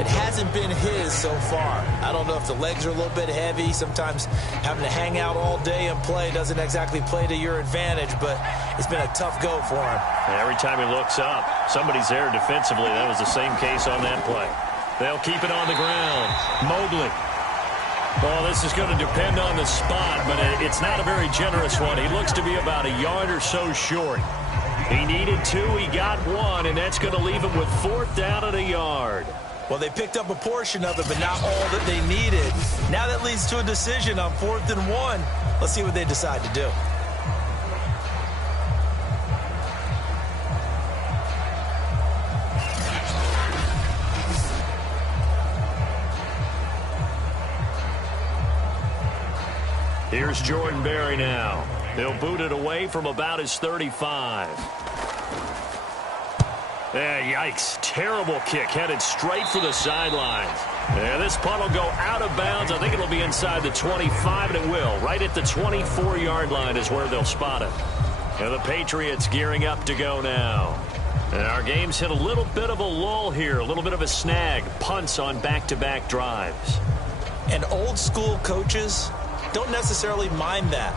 It hasn't been his so far. I don't know if the legs are a little bit heavy. Sometimes having to hang out all day and play doesn't exactly play to your advantage, but it's been a tough go for him. And every time he looks up, somebody's there defensively. That was the same case on that play. They'll keep it on the ground. Mobley. Well, this is going to depend on the spot, but it's not a very generous one. He looks to be about a yard or so short. He needed 2, he got 1, and that's going to leave him with 4th down and a yard. Well, they picked up a portion of it, but not all that they needed. Now that leads to a decision on 4th and 1. Let's see what they decide to do. Here's Jordan Berry now. He'll boot it away from about his 35. Yikes. Terrible kick headed straight for the sidelines. This punt will go out of bounds. I think it'll be inside the 25, and it will. Right at the 24-yard line is where they'll spot it. And the Patriots gearing up to go now. And our game's hit a little bit of a lull here, a little bit of a snag. Punts on back-to-back drives. And old school coaches don't necessarily mind that.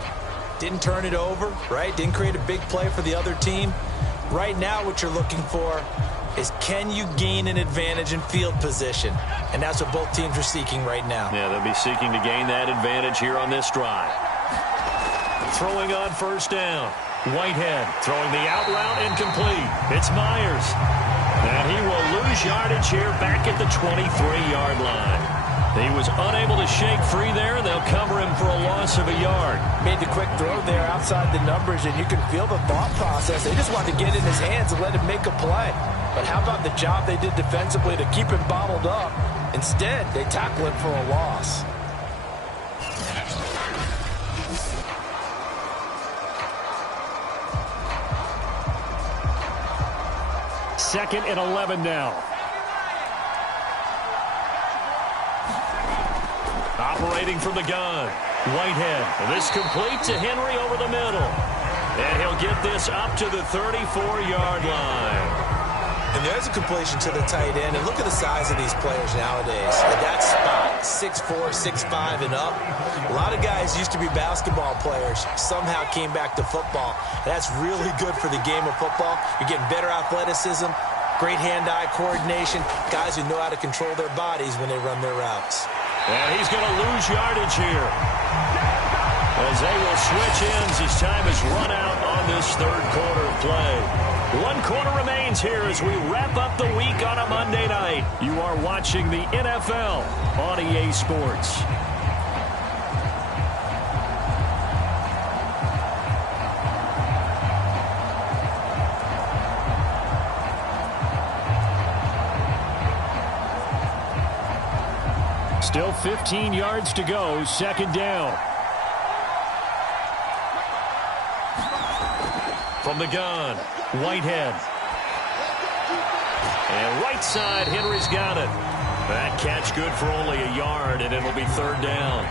Didn't turn it over, right? Didn't create a big play for the other team. Right now what you're looking for is, can you gain an advantage in field position? And that's what both teams are seeking right now. Yeah, they'll be seeking to gain that advantage here on this drive. Throwing on first down. Whitehead throwing the out route incomplete. It's Myers. And he will lose yardage here back at the 23-yard line. He was unable to shake free there. They'll cover him for a loss of a yard. Made the quick throw there outside the numbers, and you can feel the thought process. They just wanted to get in his hands and let him make a play. But how about the job they did defensively to keep him bottled up? Instead, they tackle him for a loss. Second and 11 now. Operating from the gun. Whitehead. This complete to Henry over the middle. And he'll get this up to the 34-yard line. And there's a completion to the tight end. And look at the size of these players nowadays. At that spot, 6'4", 6'5", and up. A lot of guys used to be basketball players, somehow came back to football. And that's really good for the game of football. You're getting better athleticism, great hand-eye coordination, guys who know how to control their bodies when they run their routes. And he's going to lose yardage here, as they will switch ends as time is run out on this third quarter of play. 1 quarter remains here as we wrap up the week on a Monday night. You are watching the NFL on EA Sports. Still 15 yards to go, second down. From the gun, Whitehead. And right side, Henry's got it. That catch good for only a yard, and it'll be third down.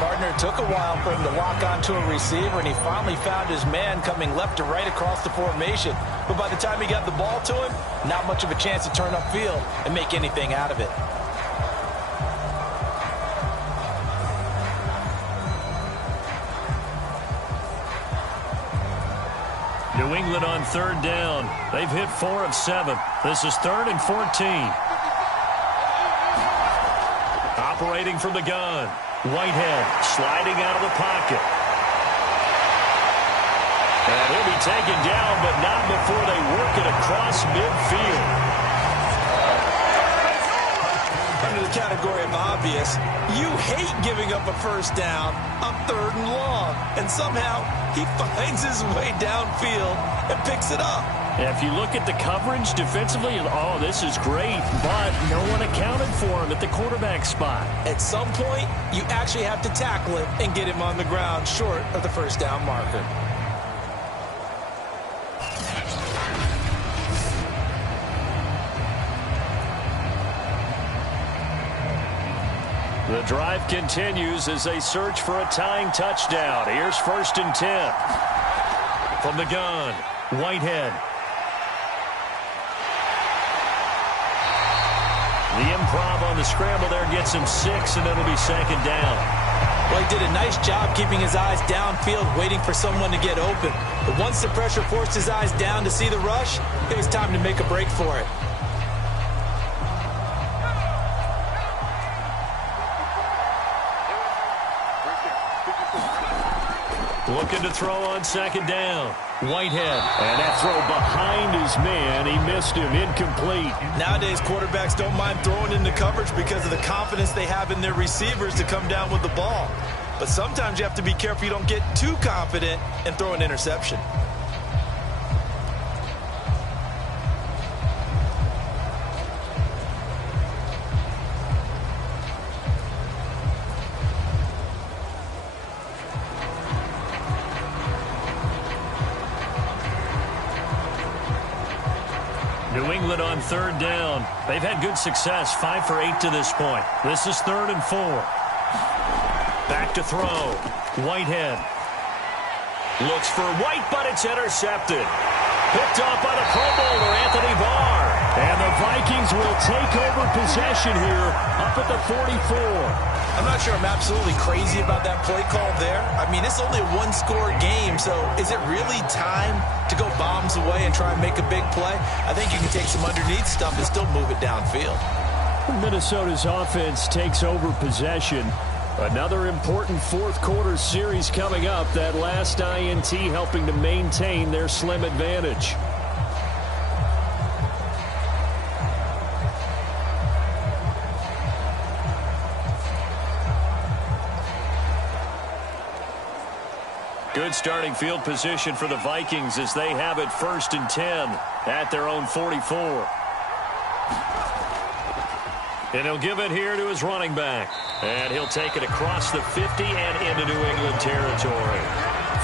Partner, took a while for him to lock onto a receiver, and he finally found his man coming left to right across the formation. But by the time he got the ball to him, not much of a chance to turn upfield and make anything out of it. New England on third down. They've hit 4 of 7. This is 3rd and 14. Operating from the gun. Whitehead sliding out of the pocket. And he'll be taken down, but not before they work it across midfield. Under the category of obvious, you hate giving up a first down on 3rd and long. And somehow, he finds his way downfield and picks it up. If you look at the coverage defensively, oh, this is great, but no one accounted for him at the quarterback spot. At some point, you actually have to tackle him and get him on the ground short of the first down marker. The drive continues as they search for a tying touchdown. Here's 1st and 10. From the gun, Whitehead. The improv on the scramble there gets him 6, and it'll be 2nd down. Well, he did a nice job keeping his eyes downfield, waiting for someone to get open. But once the pressure forced his eyes down to see the rush, it was time to make a break for it. Looking to throw on 2nd down. Whitehead. And that throw behind his man. He missed him. Incomplete. Nowadays, quarterbacks don't mind throwing into coverage because of the confidence they have in their receivers to come down with the ball. But sometimes you have to be careful you don't get too confident and throw an interception. New England on 3rd down. They've had good success, 5 for 8 to this point. This is 3rd and 4. Back to throw. Whitehead. Looks for White, but it's intercepted. Picked off by the Pro Bowler, Anthony Barr. And the Vikings will take over possession here up at the 44. I'm not sure I'm absolutely crazy about that play call there. I mean, it's only a one-score game, so is it really time to go bombs away and try and make a big play? I think you can take some underneath stuff and still move it downfield. Minnesota's offense takes over possession. Another important 4th quarter series coming up. That last INT helping to maintain their slim advantage. Good starting field position for the Vikings as they have it 1st and 10 at their own 44. And he'll give it here to his running back. And he'll take it across the 50 and into New England territory.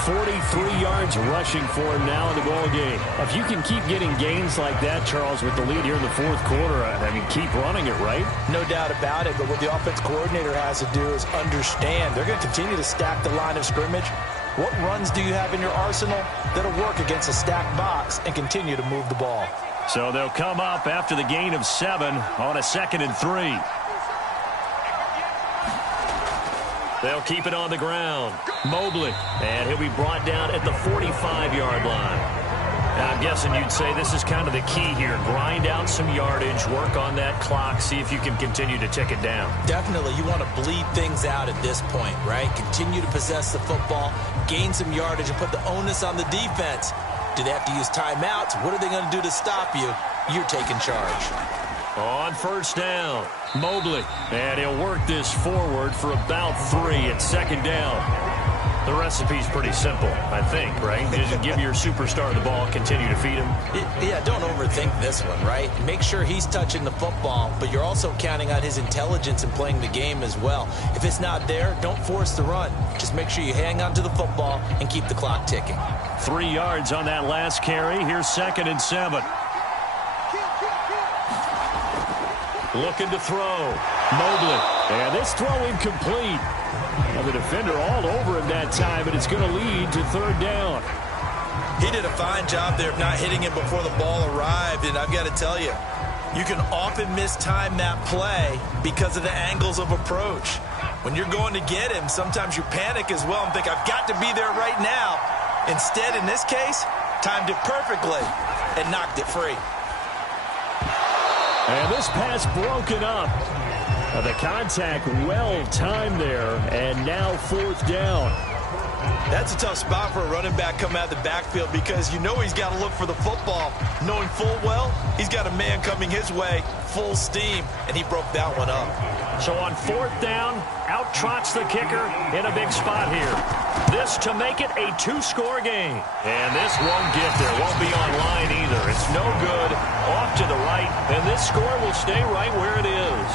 43 yards rushing for him now in the ball game. If you can keep getting gains like that, Charles, with the lead here in the 4th quarter, I mean, keep running it, right? No doubt about it, but what the offense coordinator has to do is understand they're going to continue to stack the line of scrimmage. What runs do you have in your arsenal that'll work against a stacked box and continue to move the ball? So they'll come up after the gain of 7 on a 2nd and 3. They'll keep it on the ground. Mobley. And he'll be brought down at the 45-yard line. Now, I'm guessing you'd say this is kind of the key here. Grind out some yardage, work on that clock, see if you can continue to tick it down. Definitely. You want to bleed things out at this point, right? Continue to possess the football, gain some yardage, and put the onus on the defense Do they have to use timeouts? What are they going to do to stop you? You're taking charge. On first down, Mobley. And he'll work this forward for about 3 at second down. The recipe's pretty simple, I think, right? Just give your superstar the ball, continue to feed him. Yeah, don't overthink this one, right? Make sure he's touching the football, but you're also counting on his intelligence in playing the game as well. If it's not there, don't force the run. Just make sure you hang on to the football and keep the clock ticking. 3 yards on that last carry. Here's 2nd and 7. Looking to throw. Mobley. And this throw incomplete. Now the defender all over him that time, but it's going to lead to 3rd down. He did a fine job there of not hitting him before the ball arrived, and I've got to tell you, you can often mistime that play because of the angles of approach. When you're going to get him, sometimes you panic as well and think, I've got to be there right now. Instead, in this case, timed it perfectly and knocked it free. And this pass broken up. The contact well timed there, and now 4th down. That's a tough spot for a running back coming out of the backfield because you know he's got to look for the football, knowing full well he's got a man coming his way, full steam, and he broke that one up. So on 4th down, out trots the kicker in a big spot here. This to make it a 2-score game. And this won't get there, won't be online either. It's no good, off to the right, and this score will stay right where it is.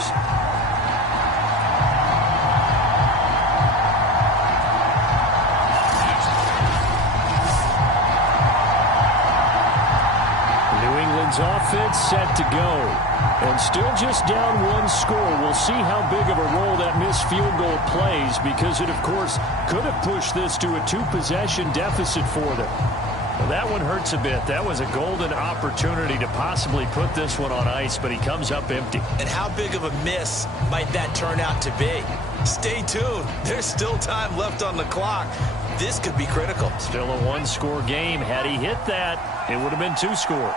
Offense set to go. And still just down 1 score. We'll see how big of a role that missed field goal plays because it, of course, could have pushed this to a 2-possession deficit for them. Well, that one hurts a bit. That was a golden opportunity to possibly put this one on ice, but he comes up empty. And how big of a miss might that turn out to be? Stay tuned. There's still time left on the clock. This could be critical. Still a 1-score game. Had he hit that, it would have been 2 scores.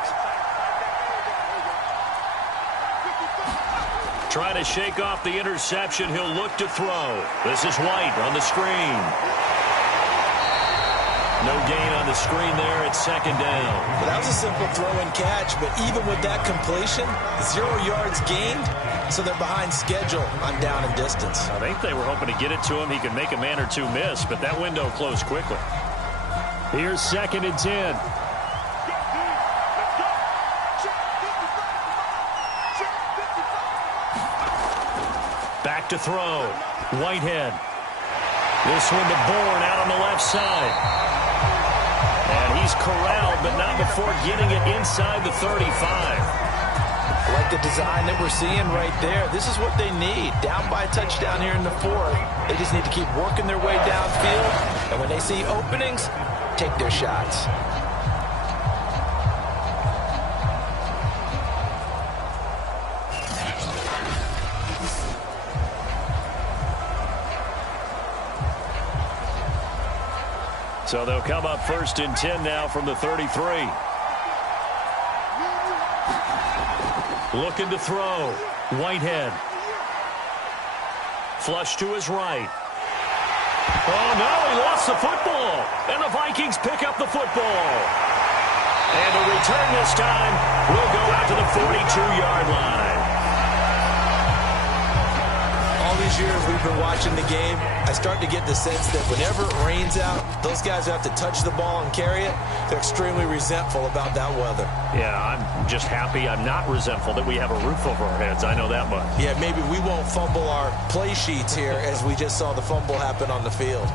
Trying to shake off the interception. He'll look to throw. This is White on the screen. No gain on the screen there at 2nd down. Well, that was a simple throw and catch, but even with that completion, 0 yards gained, so they're behind schedule on down and distance. I think they were hoping to get it to him. He could make a man or 2 miss, but that window closed quickly. Here's 2nd and 10. Back to throw. Whitehead. This one to Bourne out on the left side. And he's corralled, but not before getting it inside the 35. I like the design that we're seeing right there. This is what they need. Down by a touchdown here in the 4th. They just need to keep working their way downfield. And when they see openings, take their shots. So they'll come up 1st and 10 now from the 33. Looking to throw. Whitehead. Flush to his right. Oh, no, he lost the football. And the Vikings pick up the football. And the return this time will go out to the 42-yard line. All these years we've been watching the game, I start to get the sense that whenever it rains out, those guys who have to touch the ball and carry it, they're extremely resentful about that weather. Yeah, I'm just happy I'm not resentful that we have a roof over our heads. I know that much. Yeah, maybe we won't fumble our play sheets here as we just saw the fumble happen on the field.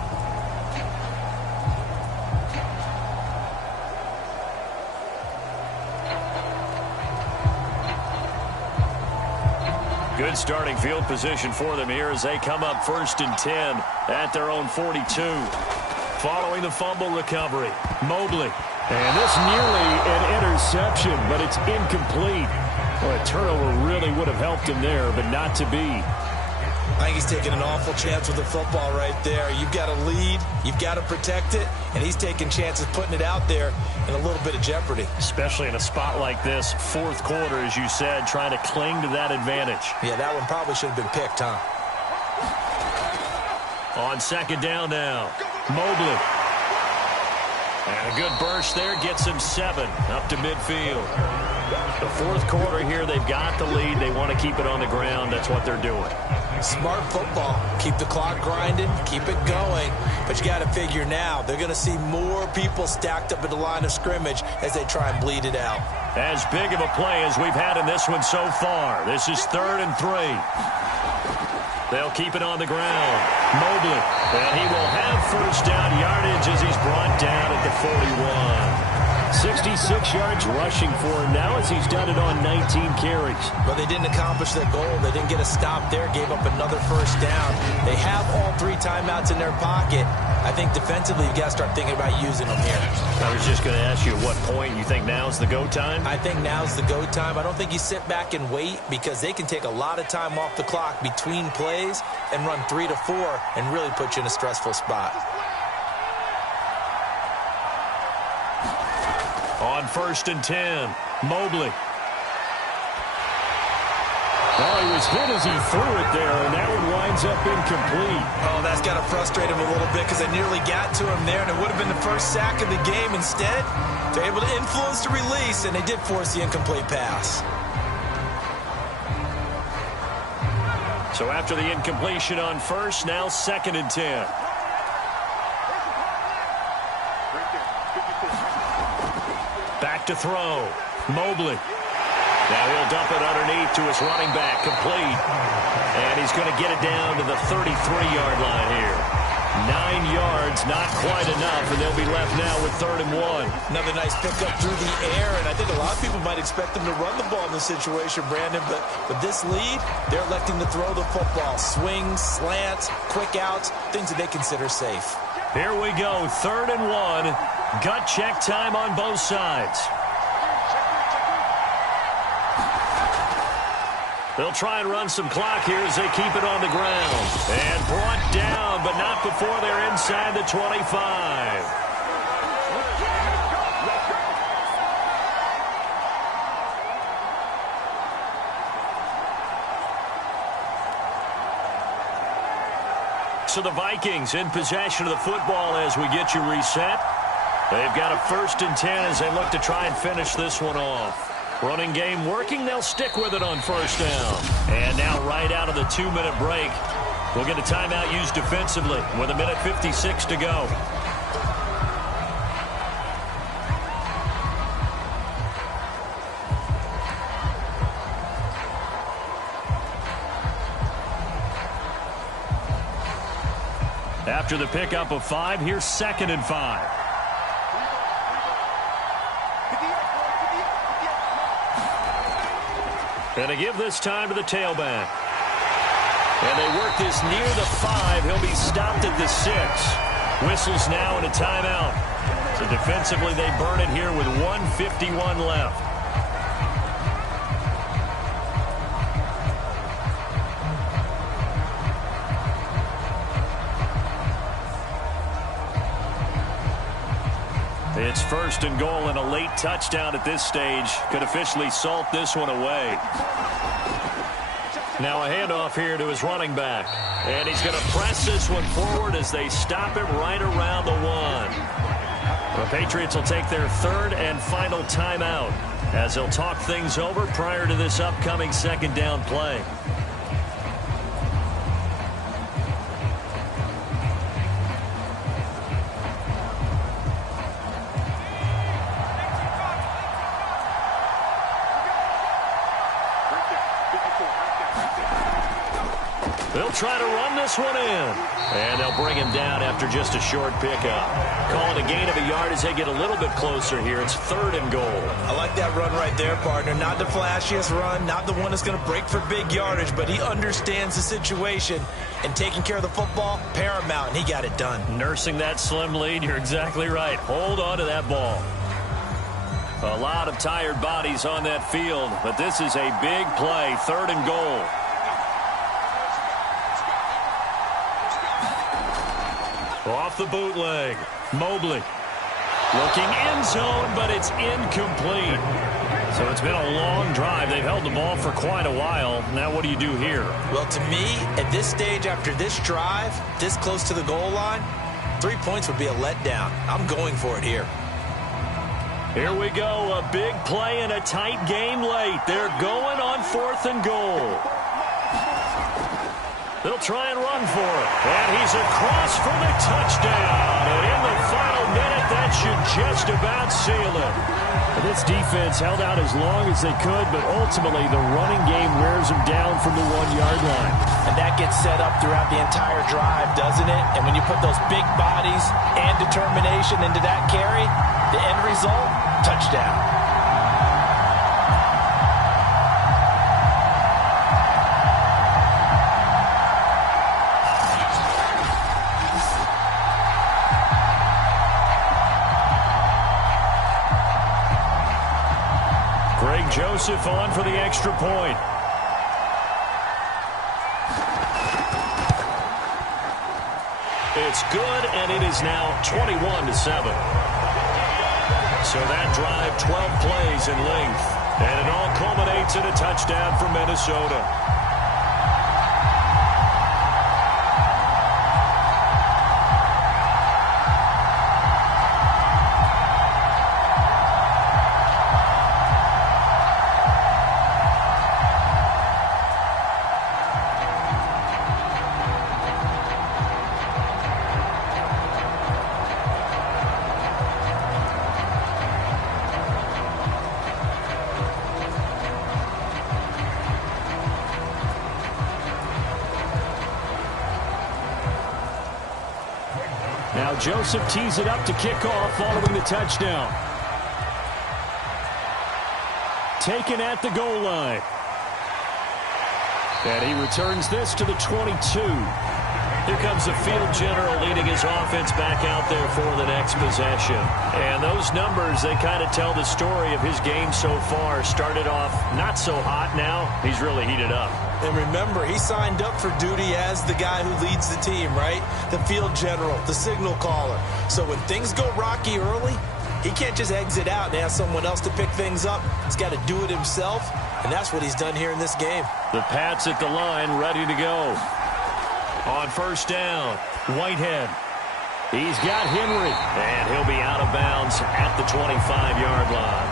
Good starting field position for them here as they come up 1st and 10 at their own 42. Following the fumble recovery, Mobley. And this nearly an interception, but it's incomplete. Well, a turnover really would have helped him there, but not to be. I think he's taking an awful chance with the football right there. You've got to lead, you've got to protect it, and he's taking chances putting it out there in a little bit of jeopardy. Especially in a spot like this, 4th quarter, as you said, trying to cling to that advantage. Yeah, that one probably should have been picked, huh? On 2nd down now, Mobley. And a good burst there gets him 7 up to midfield. The fourth quarter here, they've got the lead. They want to keep it on the ground. That's what they're doing. Smart football. Keep the clock grinding. Keep it going. But you got to figure now, they're going to see more people stacked up at the line of scrimmage as they try and bleed it out. As big of a play as we've had in this one so far. This is 3rd and 3. They'll keep it on the ground. Mobley. And he will have first down yardage as he's brought down at the 41. 66 yards rushing for him now as he's done it on 19 carries. But they didn't accomplish their goal. They didn't get a stop there, gave up another first down. They have all 3 timeouts in their pocket. I think defensively you've got to start thinking about using them here. I was just going to ask you at what point you think now's the go time? I think now's the go time. I don't think you sit back and wait because they can take a lot of time off the clock between plays and run 3 to 4 and really put you in a stressful spot. On 1st and 10, Mobley. Well, he was hit as he threw it there, and that one winds up incomplete. Oh, that's got to frustrate him a little bit because they nearly got to him there, and it would have been the first sack of the game. Instead, they're able to influence the release, and they did force the incomplete pass. So after the incompletion on 1st, now 2nd and 10. Back to throw. Mobley. Now he'll dump it underneath to his running back. Complete. And he's going to get it down to the 33-yard line here. 9 yards, not quite enough, and they'll be left now with 3rd and 1. Another nice pickup through the air, and I think a lot of people might expect them to run the ball in this situation, Brandon, but with this lead, they're electing to throw the football. Swings, slants, quick outs, things that they consider safe. Here we go, 3rd and 1. Gut check time on both sides. They'll try and run some clock here as they keep it on the ground. And brought down, but not before they're inside the 25. So the Vikings in possession of the football as we get you reset. They've got a 1st and 10 as they look to try and finish this one off. Running game working. They'll stick with it on 1st down. And now right out of the 2-minute break, we'll get a timeout used defensively with 1:56 to go. After the pickup of 5, here's 2nd and 5. And they give this time to the tailback. And they work this near the 5. He'll be stopped at the 6. Whistles now and a timeout. So defensively they burn it here with 1:51 left. It's 1st and goal, and a late touchdown at this stage could officially salt this one away. Now a handoff here to his running back. And he's going to press this one forward as they stop him right around the 1. The Patriots will take their 3rd and final timeout as they'll talk things over prior to this upcoming 2nd down play. They'll try to run this one in. And they'll bring him down after just a short pickup. Call it a gain of a yard as they get a little bit closer here. It's 3rd and goal. I like that run right there, partner. Not the flashiest run, not the one that's going to break for big yardage, but he understands the situation, and taking care of the football, paramount, and he got it done. Nursing that slim lead, you're exactly right. Hold on to that ball. A lot of tired bodies on that field, but this is a big play. 3rd and goal. Off the bootleg, Mobley. Looking end zone, but it's incomplete. So it's been a long drive. They've held the ball for quite a while. Now what do you do here? Well, to me, at this stage, after this drive, this close to the goal line, 3 points would be a letdown. I'm going for it here. Here we go, a big play and a tight game late. They're going on 4th and goal. They'll try and run for it. And he's across for the touchdown. And in the final minute, that should just about seal it. And this defense held out as long as they could, but ultimately the running game wears them down from the 1-yard line. And that gets set up throughout the entire drive, doesn't it? And when you put those big bodies and determination into that carry, the end result, touchdown. Joseph on for the extra point. It's good, and it is now 21-7. So that drive, 12 plays in length, and it all culminates in a touchdown for Minnesota. Now Joseph tees it up to kick off following the touchdown. Taken at the goal line. And he returns this to the 22. Here comes the field general leading his offense back out there for the next possession. And those numbers, they kind of tell the story of his game so far. Started off not so hot. Now he's really heated up. And remember, he signed up for duty as the guy who leads the team, right? The field general, the signal caller. So when things go rocky early, he can't just exit out and ask someone else to pick things up. He's got to do it himself, and that's what he's done here in this game. The Pats at the line, ready to go. On first down, Whitehead. He's got Henry, and he'll be out of bounds at the 25-yard line.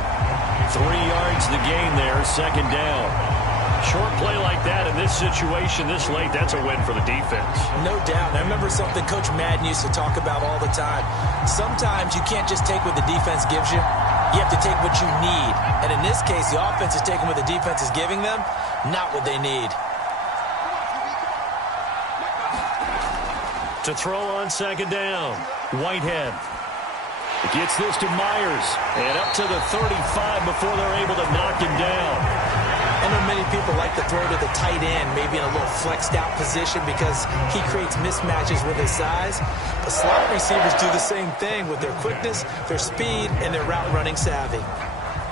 3 yards the gain there, second down. Short play like that in this situation this late, that's a win for the defense. No doubt. I remember something Coach Madden used to talk about all the time. Sometimes you can't just take what the defense gives you. You have to take what you need. And in this case, the offense is taking what the defense is giving them, not what they need. To throw on second down, Whitehead. Gets this to Myers, and up to the 35 before they're able to knock him down. I know many people like to throw to the tight end, maybe in a little flexed out position because he creates mismatches with his size. But slot receivers do the same thing with their quickness, their speed, and their route running savvy.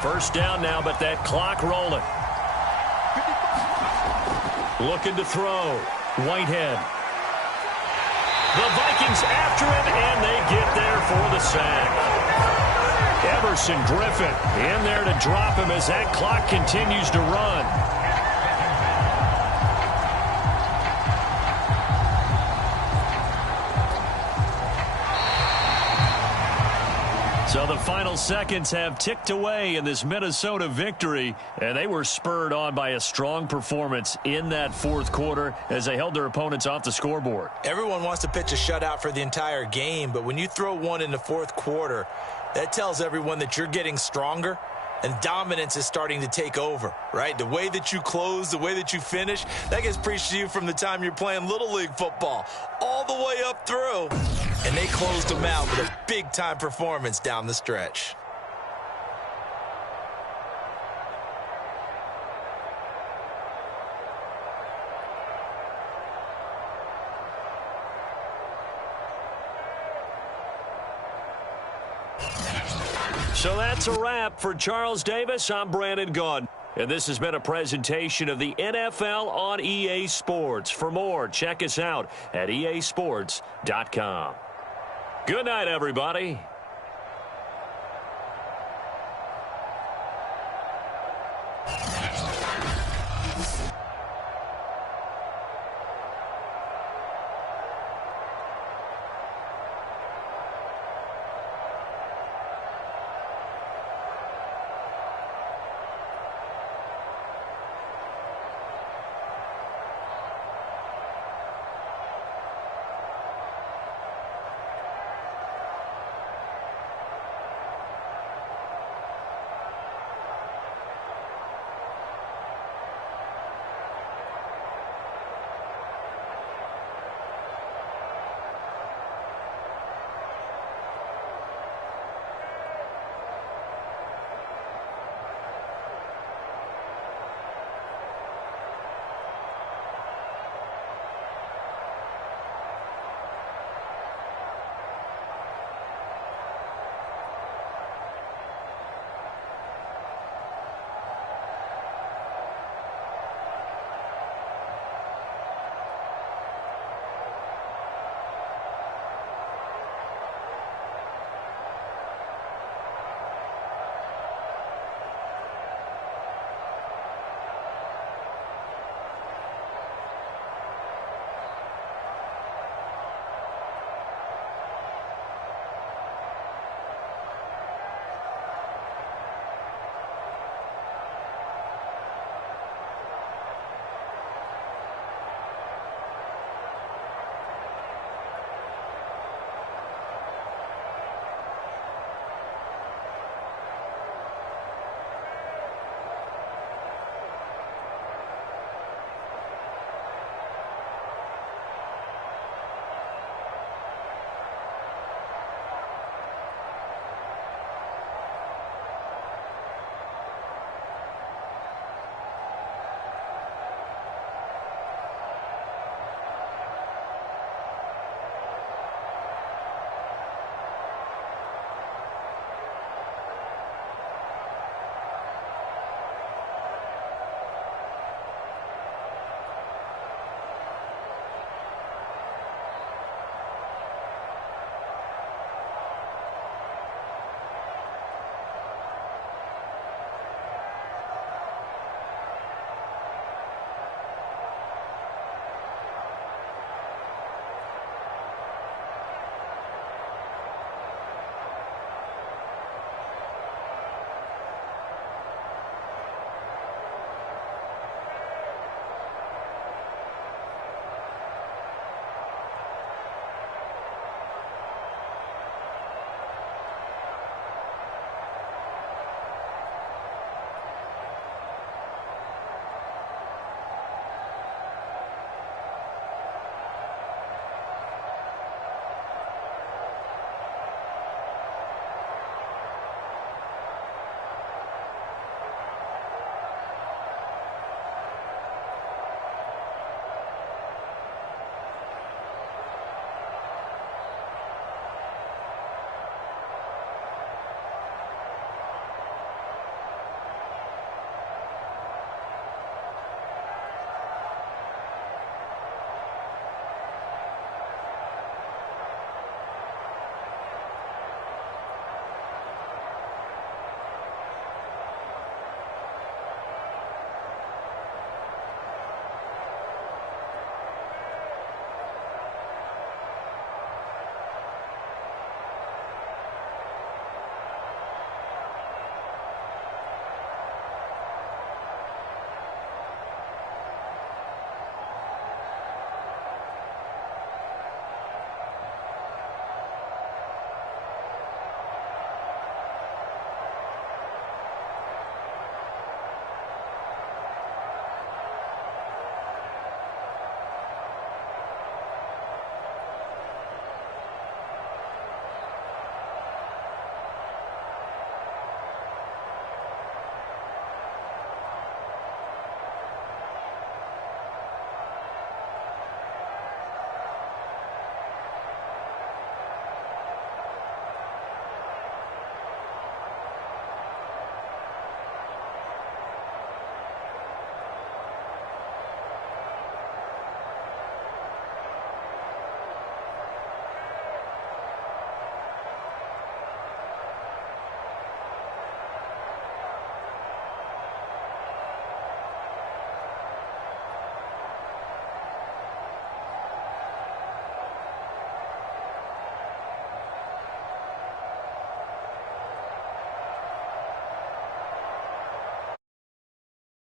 First down now, but that clock rolling. Looking to throw. Whitehead. The Vikings after him, and they get there for the sack. Everson Griffin in there to drop him as that clock continues to run. So the final seconds have ticked away in this Minnesota victory, and they were spurred on by a strong performance in that fourth quarter as they held their opponents off the scoreboard. Everyone wants to pitch a shutout for the entire game, but when you throw one in the fourth quarter, that tells everyone that you're getting stronger and dominance is starting to take over, right? The way that you close, the way that you finish, that gets preached to you from the time you're playing Little League football all the way up through. And they closed them out with a big-time performance down the stretch. So that's a wrap for Charles Davis. I'm Brandon Gaudin. And this has been a presentation of the NFL on EA Sports. For more, check us out at easports.com. Good night, everybody.